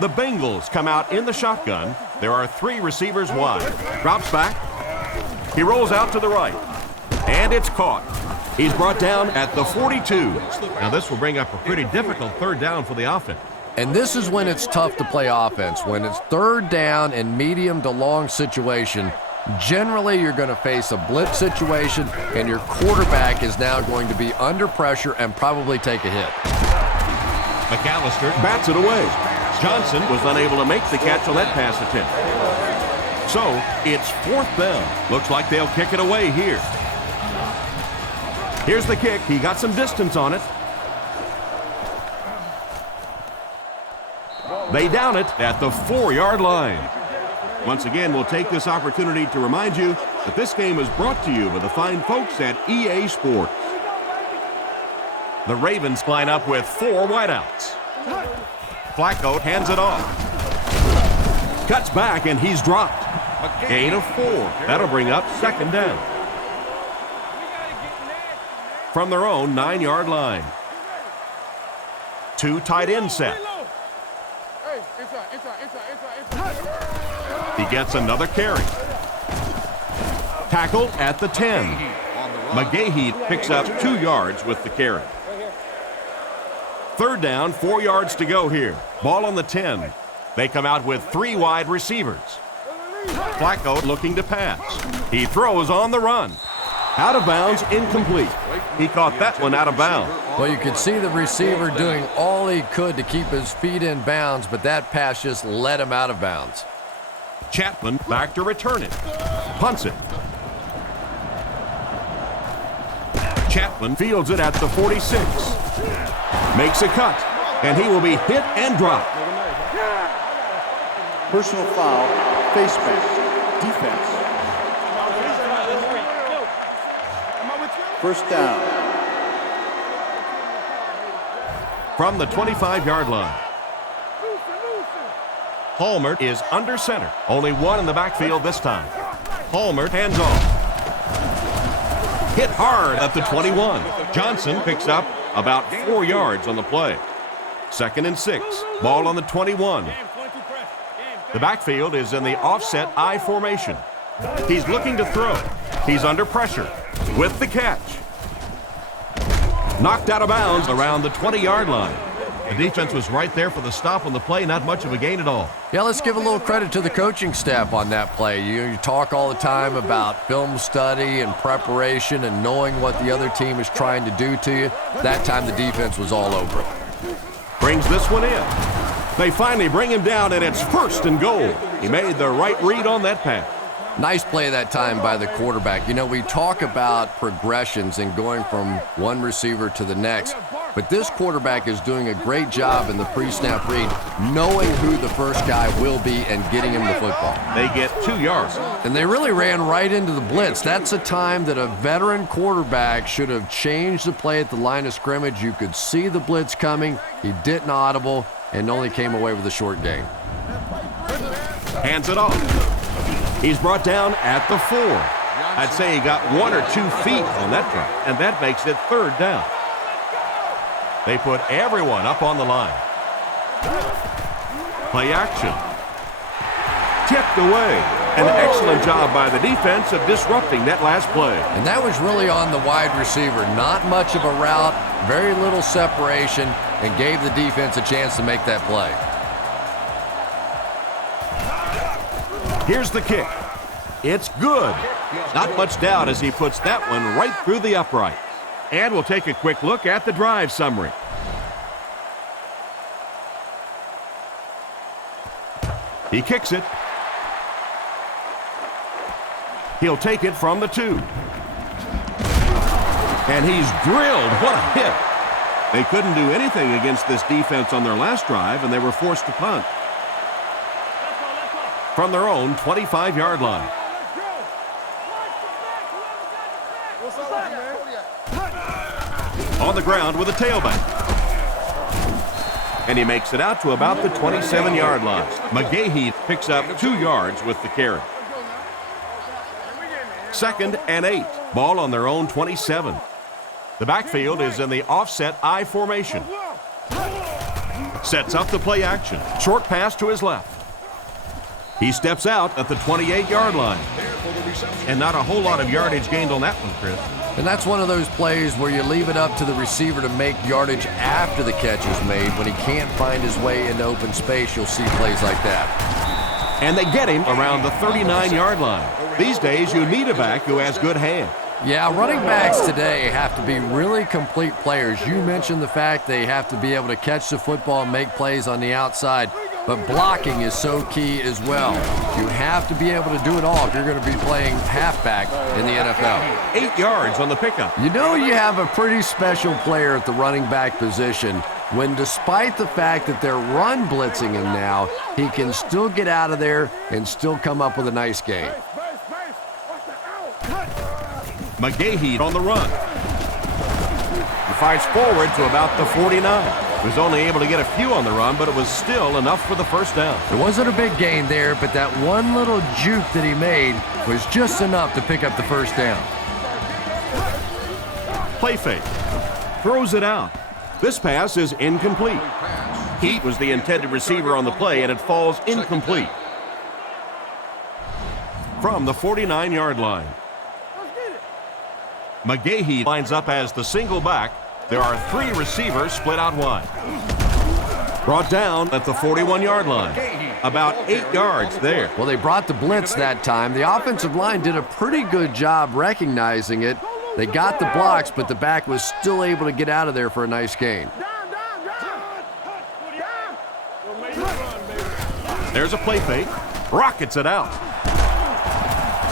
The Bengals come out in the shotgun. There are 3 receivers wide. Drops back. He rolls out to the right, and it's caught. He's brought down at the 42. Now this will bring up a pretty difficult third down for the offense. And this is when it's tough to play offense. When it's third down and medium to long situation, generally you're going to face a blitz situation, and your quarterback is now going to be under pressure and probably take a hit. McAllister bats it away. Johnson was unable to make the catch on that pass attempt. So it's 4th down. Looks like they'll kick it away here. Here's the kick. He got some distance on it. They down it at the 4-yard line. Once again, we'll take this opportunity to remind you that this game is brought to you by the fine folks at EA Sports. The Ravens line up with 4 wideouts. Flacco hands it off. Cuts back, and he's dropped. A gain of 4. That'll bring up 2nd down. From their own 9-yard line. 2 tight end set. He gets another carry. Tackled at the 10. McGahee picks up 2 yards with the carry. 3rd down, 4 yards to go here. Ball on the 10. They come out with 3 wide receivers. Flacco looking to pass. He throws on the run. Out of bounds, incomplete. He caught that one out of bounds. Well, you could see the receiver doing all he could to keep his feet in bounds, but that pass just let him out of bounds. Chapman back to return it. Punts it. Chapman fields it at the 46. Makes a cut, and he will be hit and dropped. Personal foul, face mask, defense. First down. From the 25-yard line. Palmer is under center. Only 1 in the backfield this time. Palmer hands off. Hit hard at the 21. Johnson picks up about 4 yards on the play. 2nd and 6. Ball on the 21. The backfield is in the offset I formation. He's looking to throw. He's under pressure with the catch. Knocked out of bounds around the 20-yard line. The defense was right there for the stop on the play, not much of a gain at all. Yeah, let's give a little credit to the coaching staff on that play. You talk all the time about film study and preparation and knowing what the other team is trying to do to you. That time the defense was all over it. Brings this one in. They finally bring him down, and it's 1st and goal. He made the right read on that pass. Nice play that time by the quarterback. You know, we talk about progressions and going from one receiver to the next, but this quarterback is doing a great job in the pre-snap read, knowing who the first guy will be and getting him the football. They get 2 yards. And they really ran right into the blitz. That's a time that a veteran quarterback should have changed the play at the line of scrimmage. You could see the blitz coming. He didn't audible and only came away with a short gain. Hands it off. He's brought down at the 4. I'd say he got 1 or 2 feet on that one, and that makes it 3rd down. They put everyone up on the line. Play action. Tipped away. An excellent job by the defense of disrupting that last play. And that was really on the wide receiver. Not much of a route, very little separation, and gave the defense a chance to make that play. Here's the kick. It's good. Not much doubt as he puts that one right through the upright. And we'll take a quick look at the drive summary. He kicks it. He'll take it from the 2. And he's drilled. What a hit. They couldn't do anything against this defense on their last drive, and they were forced to punt from their own 25-yard line. On the ground with a tailback. And he makes it out to about the 27-yard line. McGahee picks up 2 yards with the carry. 2nd and 8. Ball on their own 27. The backfield is in the offset I formation. Sets up the play action. Short pass to his left. He steps out at the 28-yard line. And not a whole lot of yardage gained on that one, Chris. And that's one of those plays where you leave it up to the receiver to make yardage after the catch is made. When he can't find his way into open space, you'll see plays like that. And they get him around the 39-yard line. These days, you need a back who has good hands. Yeah, running backs today have to be really complete players. You mentioned the fact they have to be able to catch the football and make plays on the outside, but blocking is so key as well. You have to be able to do it all if you're going to be playing halfback in the NFL. 8 yards on the pickup. You know you have a pretty special player at the running back position when, despite the fact that they're run blitzing him now, he can still get out of there and still come up with a nice gain. McGahee on the run. He fights forward to about the 49. He was only able to get a few on the run, but it was still enough for the first down. It wasn't a big gain there, but that one little juke that he made was just enough to pick up the first down. Play fake. Throws it out. This pass is incomplete. Heat was the intended receiver on the play, and it falls incomplete. From the 49-yard line. McGahee lines up as the single back. There are 3 receivers split out wide. Brought down at the 41-yard line. About 8 yards there. Well, they brought the blitz that time. The offensive line did a pretty good job recognizing it. They got the blocks, but the back was still able to get out of there for a nice gain. There's a play fake. Rockets it out.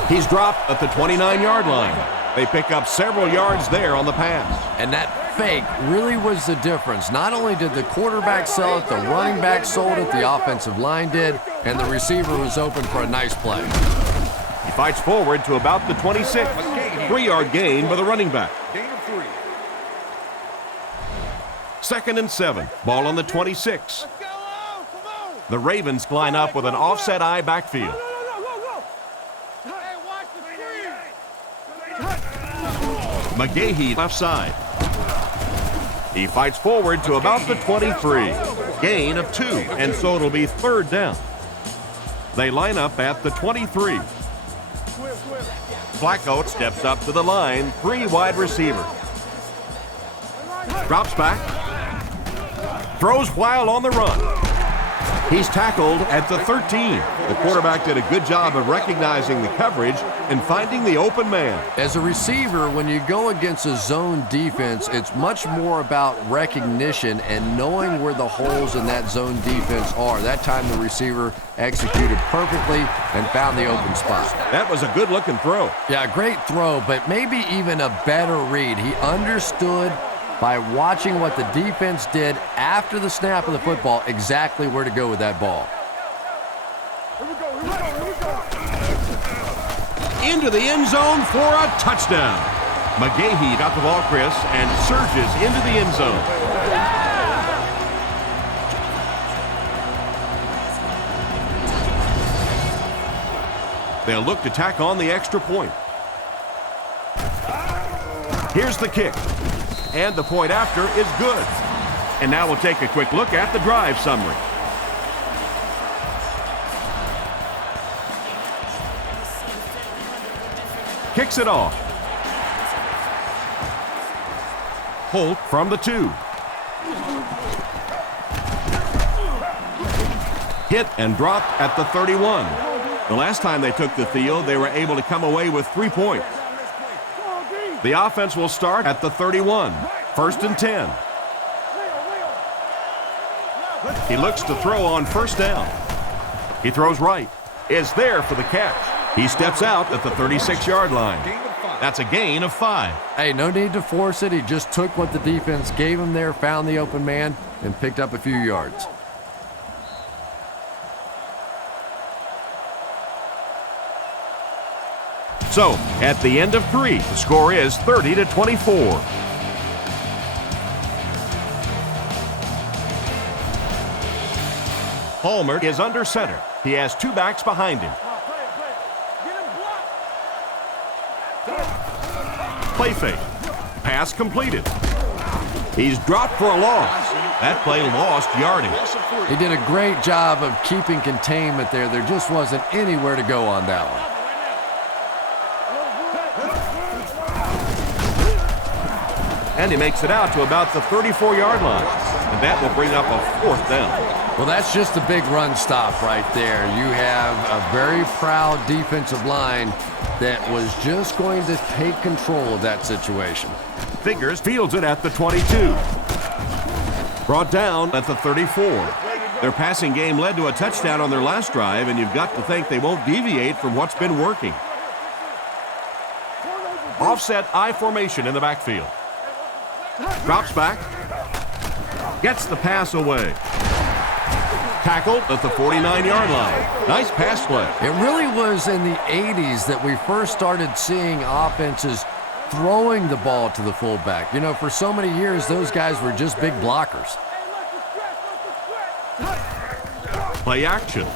He's dropped at the 29-yard line. They pick up several yards there on the pass. And that fake really was the difference. Not only did the quarterback sell it, the running back sold it, the offensive line did, and the receiver was open for a nice play. He fights forward to about the 26. 3-yard gain by the running back. 2nd and 7. Ball on the 26. The Ravens line up with an offset I backfield. McGahee left side. He fights forward to about the 23. Gain of 2, and so it'll be 3rd down. They line up at the 23. Flacco steps up to the line, 3 wide receivers. Drops back. Throws while on the run. He's tackled at the 13. The quarterback did a good job of recognizing the coverage and finding the open man. As a receiver, when you go against a zone defense, it's much more about recognition and knowing where the holes in that zone defense are. That time the receiver executed perfectly and found the open spot. That was a good-looking throw. Yeah, great throw, but maybe even a better read. He understood by watching what the defense did after the snap of the football exactly where to go with that ball. Into the end zone for a touchdown. McGahee got the ball, Chris, and surges into the end zone. They'll look to tack on the extra point. Here's the kick. And the point after is good. And now we'll take a quick look at the drive summary. Kicks it off. Holt from the 2. Hit and dropped at the 31. The last time they took the field, they were able to come away with 3 points. The offense will start at the 31. 1st and 10. He looks to throw on 1st down. He throws right. Is there for the catch. He steps out at the 36-yard line. That's a gain of 5. Hey, no need to force it. He just took what the defense gave him there, found the open man, and picked up a few yards. So, at the end of 3, the score is 30-24. Palmer is under center. He has 2 backs behind him. Play fake. Pass completed. He's dropped for a loss. That play lost yardage. He did a great job of keeping containment there. There just wasn't anywhere to go on that one. And he makes it out to about the 34-yard line. And that will bring up a 4th down. Well, that's just a big run stop right there. You have a very proud defensive line that was just going to take control of that situation. Figures fields it at the 22. Brought down at the 34. Their passing game led to a touchdown on their last drive, and you've got to think they won't deviate from what's been working. Offset I formation in the backfield. Drops back. Gets the pass away. Tackled at the 49-yard line. Nice pass play. It really was in the 80s that we first started seeing offenses throwing the ball to the fullback. You know, for so many years, those guys were just big blockers. Play action.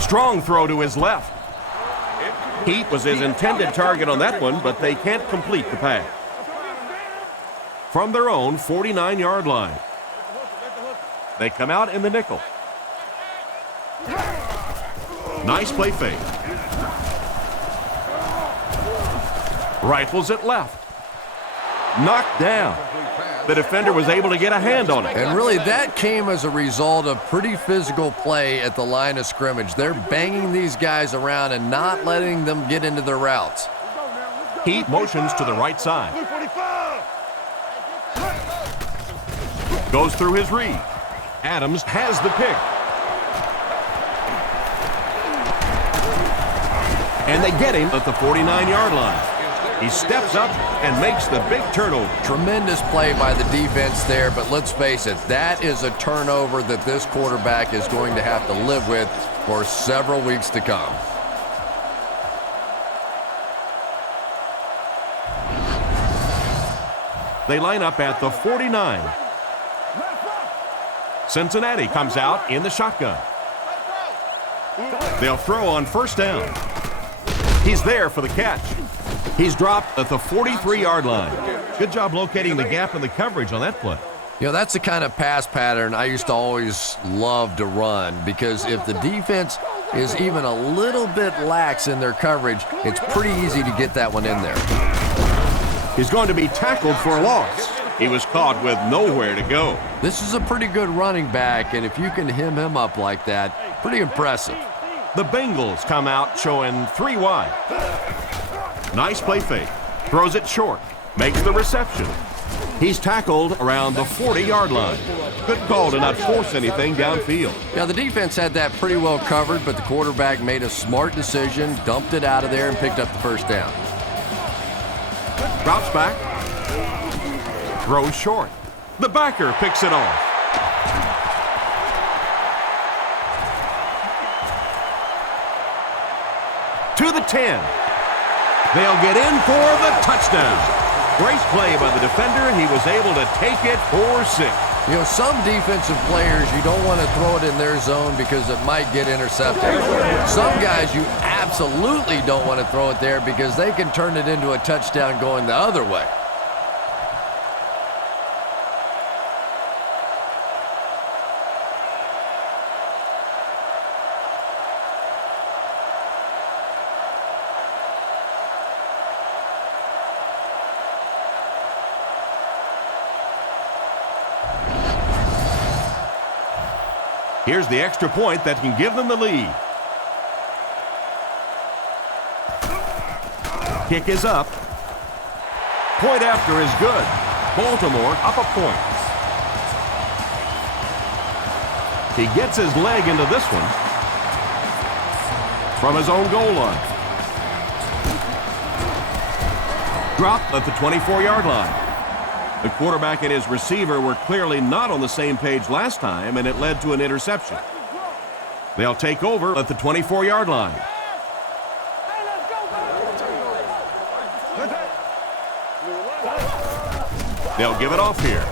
Strong throw to his left. Heat was his intended target on that one, but they can't complete the pass. From their own 49-yard line. They come out in the nickel. Nice play fake. Rifles it left. Knocked down. The defender was able to get a hand on it. And really, that came as a result of pretty physical play at the line of scrimmage. They're banging these guys around and not letting them get into their routes. Heat motions to the right side. Goes through his read. Adams has the pick. And they get him at the 49-yard line. He steps up and makes the big turnover. Tremendous play by the defense there, but let's face it, that is a turnover that this quarterback is going to have to live with for several weeks to come. They line up at the 49. Cincinnati comes out in the shotgun. They'll throw on 1st down. He's there for the catch. He's dropped at the 43-yard line. Good job locating the gap in the coverage on that play. You know, that's the kind of pass pattern I used to always love to run, because if the defense is even a little bit lax in their coverage, it's pretty easy to get that one in there. He's going to be tackled for a loss. He was caught with nowhere to go. This is a pretty good running back, and if you can hem him up like that, pretty impressive. The Bengals come out showing 3 wide. Nice play fake. Throws it short. Makes the reception. He's tackled around the 40-yard line. Good call to not force anything downfield. Now, the defense had that pretty well covered, but the quarterback made a smart decision, dumped it out of there, and picked up the 1st down. Drops back. Throws short. The backer picks it off. To the 10. They'll get in for the touchdown. Great play by the defender. He was able to take it for 6. You know, some defensive players, you don't want to throw it in their zone because it might get intercepted. Some guys, you absolutely don't want to throw it there because they can turn it into a touchdown going the other way. Here's the extra point that can give them the lead. Kick is up. Point after is good. Baltimore up a point. He gets his leg into this one from his own goal line. Dropped at the 24-yard line. The quarterback and his receiver were clearly not on the same page last time, and it led to an interception. They'll take over at the 24-yard line. They'll give it off here.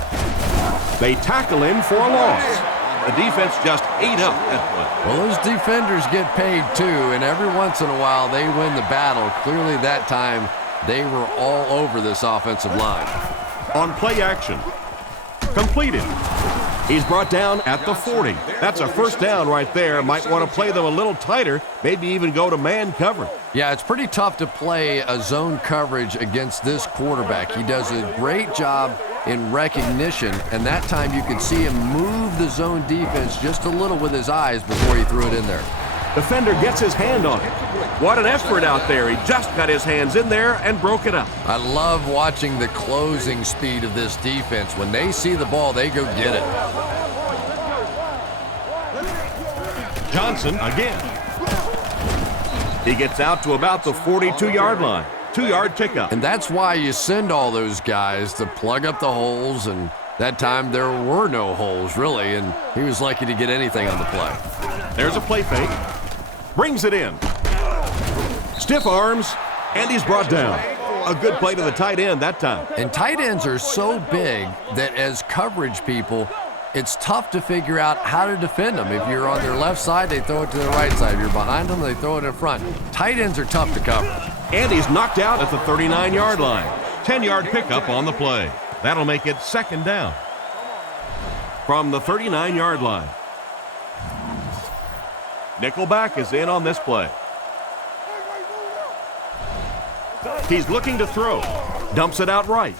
They tackle him for a loss. The defense just ate up that play. Well, those defenders get paid too, and every once in a while they win the battle. Clearly that time they were all over this offensive line. On play action. Completed. He's brought down at the 40. That's a first down right there. Might want to play them a little tighter, maybe even go to man coverage. Yeah, it's pretty tough to play a zone coverage against this quarterback. He does a great job in recognition, and that time you could see him move the zone defense just a little with his eyes before he threw it in there. Defender gets his hand on it. What an effort out there. He just got his hands in there and broke it up. I love watching the closing speed of this defense. When they see the ball, they go get it. Johnson again. He gets out to about the 42-yard line. 2-yard pickup. And that's why you send all those guys to plug up the holes, and that time there were no holes, really, and he was lucky to get anything on the play. There's a play fake. Brings it in. Stiff arms, and he's brought down. A good play to the tight end that time. And tight ends are so big that as coverage people, it's tough to figure out how to defend them. If you're on their left side, they throw it to the right side. If you're behind them, they throw it in front. Tight ends are tough to cover. And he's knocked out at the 39-yard line. 10-yard pickup on the play. That'll make it second down. From the 39-yard line. Nickelback is in on this play. He's looking to throw. Dumps it out right.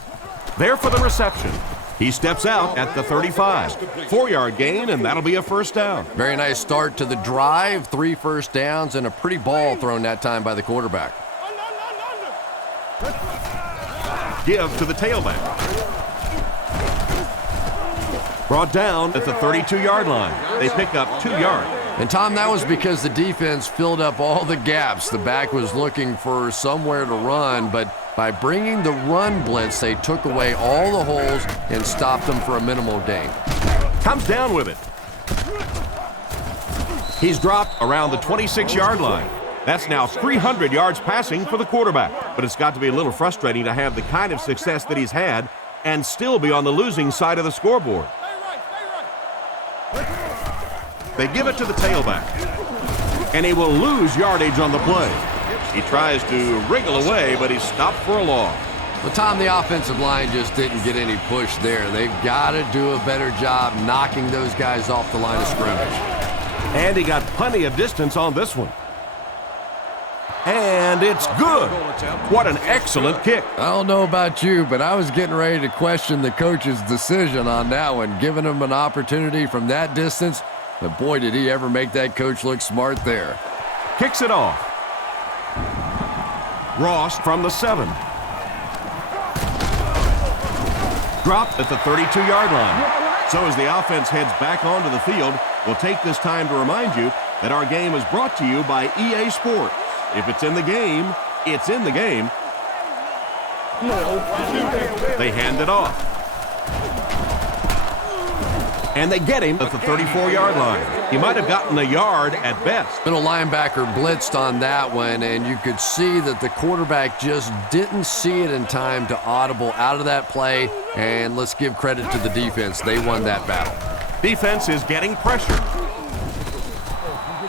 There for the reception. He steps out at the 35. 4-yard gain, and that'll be a first down. Very nice start to the drive. 3 first downs and a pretty ball thrown that time by the quarterback. Give to the tailback. Brought down at the 32-yard line. They pick up 2 yards. And, Tom, that was because the defense filled up all the gaps. The back was looking for somewhere to run, but by bringing the run blitz, they took away all the holes and stopped them for a minimal gain. Comes down with it. He's dropped around the 26-yard line. That's now 300 yards passing for the quarterback. But it's got to be a little frustrating to have the kind of success that he's had and still be on the losing side of the scoreboard. They give it to the tailback. And he will lose yardage on the play. He tries to wriggle away, but he's stopped for a loss. Well, Tom, the offensive line just didn't get any push there. They've got to do a better job knocking those guys off the line of scrimmage. And he got plenty of distance on this one. And it's good. What an excellent kick. I don't know about you, but I was getting ready to question the coach's decision on that one, giving him an opportunity from that distance. But boy, did he ever make that coach look smart there. Kicks it off. Ross from the 7. Dropped at the 32-yard line. So as the offense heads back onto the field, we'll take this time to remind you that our game is brought to you by EA Sports. If it's in the game, it's in the game. They hand it off. And they get him at the 34-yard line. He might have gotten a yard at best. Middle linebacker blitzed on that one, and you could see that the quarterback just didn't see it in time to audible out of that play. And let's give credit to the defense. They won that battle. Defense is getting pressure.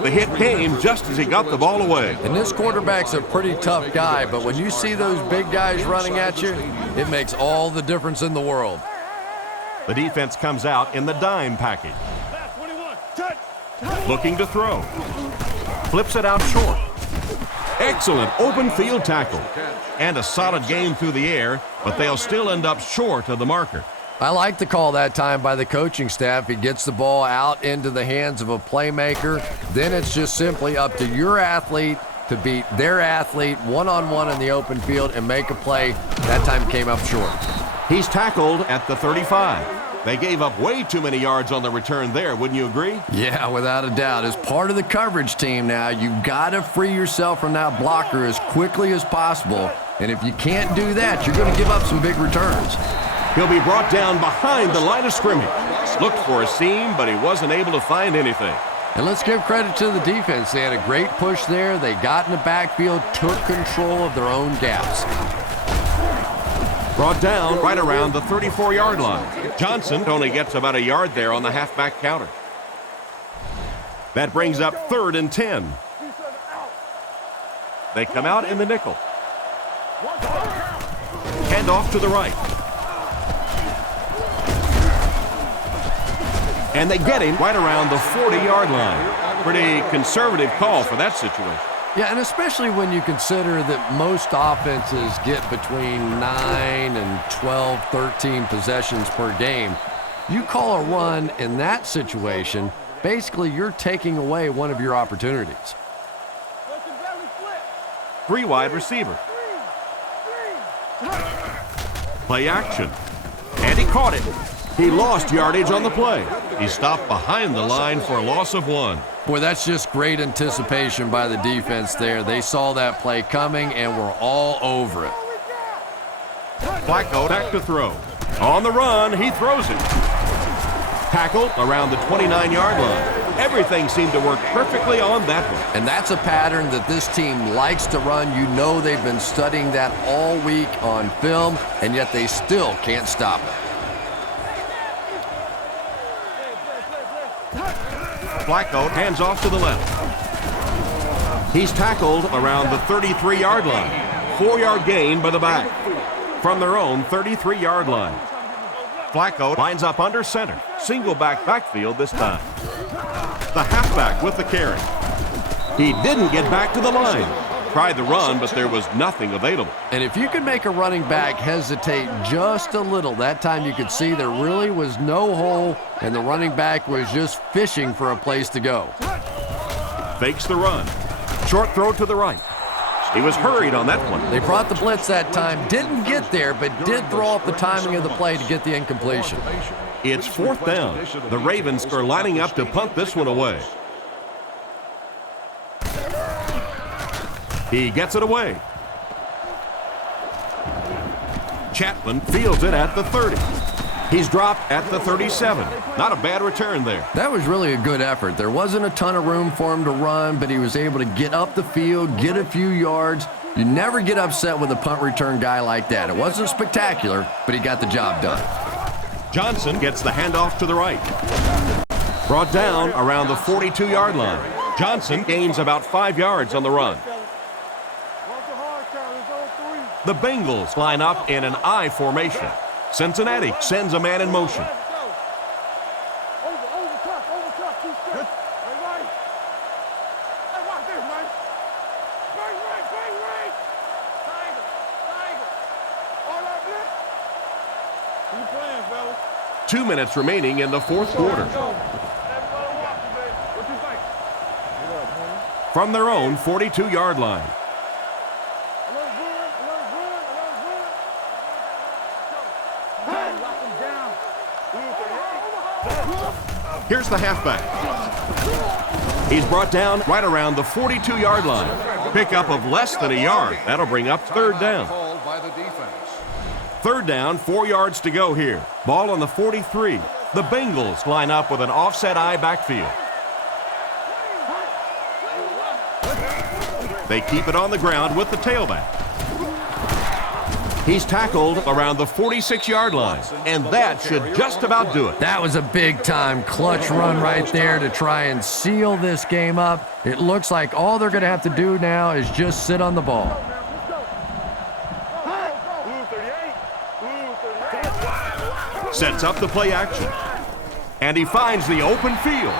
The hit came just as he got the ball away. And this quarterback's a pretty tough guy, but when you see those big guys running at you, it makes all the difference in the world. The defense comes out in the dime package. Looking to throw. Flips it out short. Excellent open field tackle. And a solid game through the air, but they'll still end up short of the marker. I like the call that time by the coaching staff. He gets the ball out into the hands of a playmaker. Then it's just simply up to your athlete to beat their athlete one-on-one in the open field and make a play. That time came up short. He's tackled at the 35. They gave up way too many yards on the return there, wouldn't you agree? Yeah, without a doubt. As part of the coverage team now, you've got to free yourself from that blocker as quickly as possible. And if you can't do that, you're going to give up some big returns. He'll be brought down behind the line of scrimmage. Looked for a seam, but he wasn't able to find anything. And let's give credit to the defense. They had a great push there. They got in the backfield, took control of their own gaps. Brought down right around the 34-yard line. Johnson only gets about a yard there on the halfback counter. That brings up 3rd and 10. They come out in the nickel. Hand off to the right. And they get him right around the 40-yard line. Pretty conservative call for that situation. Yeah, and especially when you consider that most offenses get between 9 and 12, 13 possessions per game. You call a run in that situation, basically you're taking away one of your opportunities. 3 wide receiver. Play action. And he caught it. He lost yardage on the play. He stopped behind the line for a loss of 1. Boy, that's just great anticipation by the defense there. They saw that play coming and were all over it. Flacco back to throw. On the run, he throws it. Tackled around the 29-yard line. Everything seemed to work perfectly on that one. And that's a pattern that this team likes to run. You know they've been studying that all week on film, and yet they still can't stop it. Flacco hands off to the left. He's tackled around the 33-yard line. 4-yard gain by the back. From their own 33-yard line. Flacco lines up under center. Single backfield this time. The halfback with the carry. He didn't get back to the line. Tried the run, but there was nothing available. And if you could make a running back hesitate just a little, that time you could see there really was no hole, and the running back was just fishing for a place to go. Fakes the run. Short throw to the right. He was hurried on that one. They brought the blitz that time, didn't get there, but did throw off the timing of the play to get the incompletion. It's 4th down. The Ravens are lining up to punt this one away. He gets it away. Chapman fields it at the 30. He's dropped at the 37. Not a bad return there. That was really a good effort. There wasn't a ton of room for him to run, but he was able to get up the field, get a few yards. You never get upset with a punt return guy like that. It wasn't spectacular, but he got the job done. Johnson gets the handoff to the right. Brought down around the 42-yard line. Johnson gains about 5 yards on the run. The Bengals line up in an I formation. Cincinnati sends a man in motion. Two minutes remaining in the 4th quarter. From their own 42-yard line. Here's the halfback. He's brought down right around the 42-yard line. Pickup of less than a yard. That'll bring up 3rd down. 3rd down, 4 yards to go here. Ball on the 43. The Bengals line up with an offset I backfield. They keep it on the ground with the tailback. He's tackled around the 46-yard line, and that should just about do it. That was a big-time clutch run right there to try and seal this game up. It looks like all they're going to have to do now is just sit on the ball. Sets up the play action, and he finds the open field.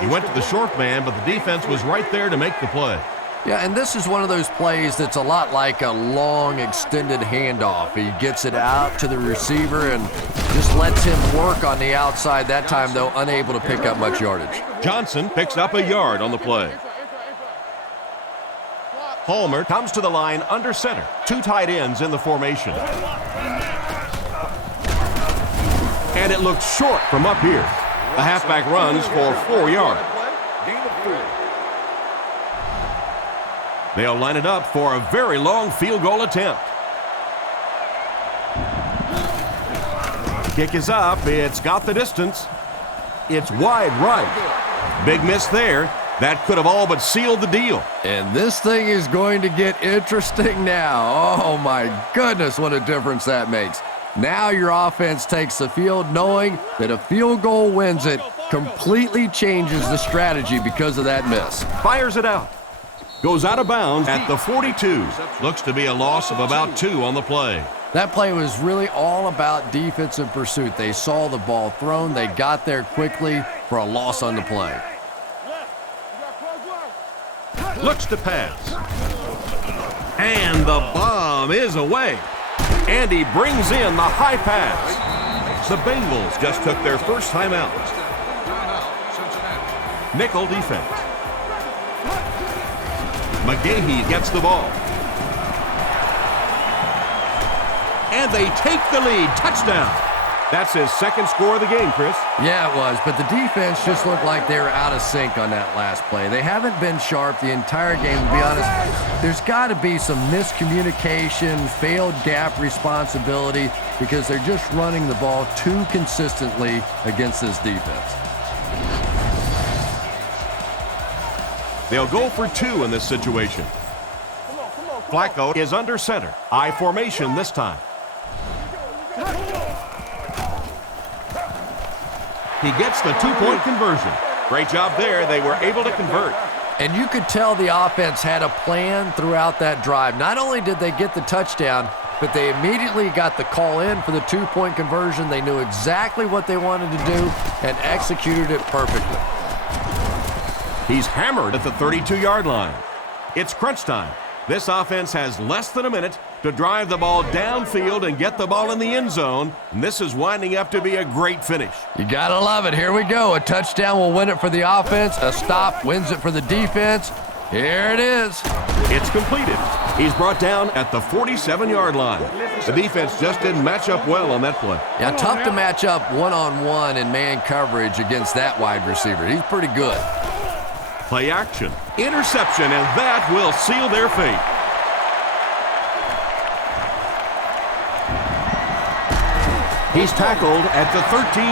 He went to the short man, but the defense was right there to make the play. Yeah, and this is one of those plays that's a lot like a long, extended handoff. He gets it out to the receiver and just lets him work on the outside. That time, though, unable to pick up much yardage. Johnson picks up a yard on the play. Palmer comes to the line under center. 2 tight ends in the formation. And it looked short from up here. The halfback runs for 4 yards. They'll line it up for a very long field goal attempt. Kick is up. It's got the distance. It's wide right. Big miss there. That could have all but sealed the deal. And this thing is going to get interesting now. Oh, my goodness, what a difference that makes. Now your offense takes the field knowing that a field goal wins it, completely changes the strategy because of that miss. Fires it out. Goes out of bounds at the 42. Looks to be a loss of about 2 on the play. That play was really all about defensive pursuit. They saw the ball thrown. They got there quickly for a loss on the play. Looks to pass. And the bomb is away. And he brings in the high pass. The Bengals just took their first time out. Nickel defense. McGahee gets the ball. And they take the lead. Touchdown. That's his second score of the game, Chris. Yeah, it was, but the defense just looked like they were out of sync on that last play. They haven't been sharp the entire game, to be honest. There's got to be some miscommunication, failed gap responsibility, because they're just running the ball too consistently against this defense. They'll go for 2 in this situation. Flacco is under center. I formation this time. He gets the 2-point conversion. Great job there. They were able to convert. And you could tell the offense had a plan throughout that drive. Not only did they get the touchdown, but they immediately got the call in for the 2-point conversion. They knew exactly what they wanted to do and executed it perfectly. He's hammered at the 32-yard line. It's crunch time. This offense has less than a minute to drive the ball downfield and get the ball in the end zone. And this is winding up to be a great finish. You gotta love it. Here we go. A touchdown will win it for the offense. A stop wins it for the defense. Here it is. It's completed. He's brought down at the 47-yard line. The defense just didn't match up well on that play. Yeah, tough to match up one-on-one in man coverage against that wide receiver. He's pretty good. Play action. Interception, and that will seal their fate. He's tackled at the 13.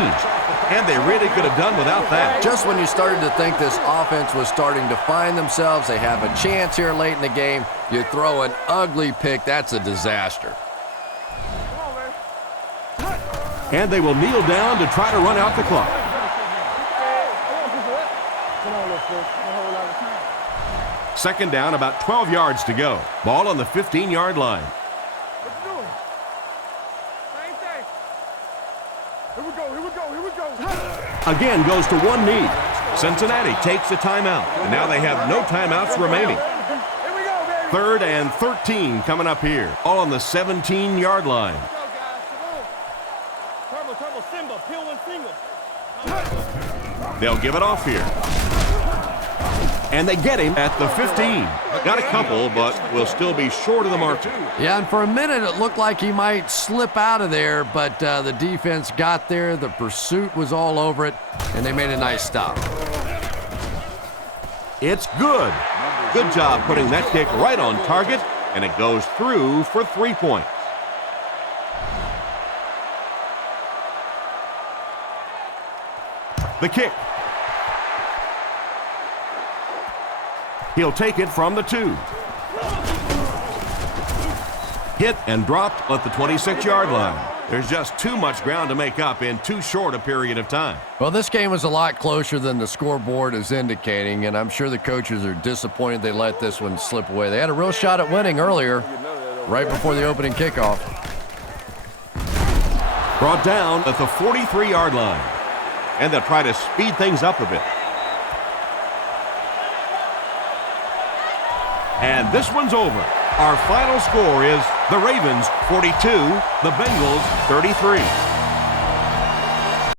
And they really could have done without that. Just when you started to think this offense was starting to find themselves, they have a chance here late in the game, you throw an ugly pick. That's a disaster. And they will kneel down to try to run out the clock. Second down, about 12 yards to go. Ball on the 15-yard line. Again goes to one knee. Cincinnati takes a timeout, and now they have no timeouts remaining. 3rd and 13 coming up here, all on the 17-yard line. They'll give it off here. And they get him at the 15. Got a couple, but will still be short of the mark. Yeah, and for a minute it looked like he might slip out of there, but the defense got there. The pursuit was all over it, and they made a nice stop. It's good. Good job putting that kick right on target, and it goes through for 3 points. The kick. He'll take it from the 2. Hit and dropped at the 26-yard line. There's just too much ground to make up in too short a period of time. Well, this game was a lot closer than the scoreboard is indicating, and I'm sure the coaches are disappointed they let this one slip away. They had a real shot at winning earlier, right before the opening kickoff. Brought down at the 43-yard line. And they'll try to speed things up a bit. And this one's over. Our final score is the Ravens 42, the Bengals 33.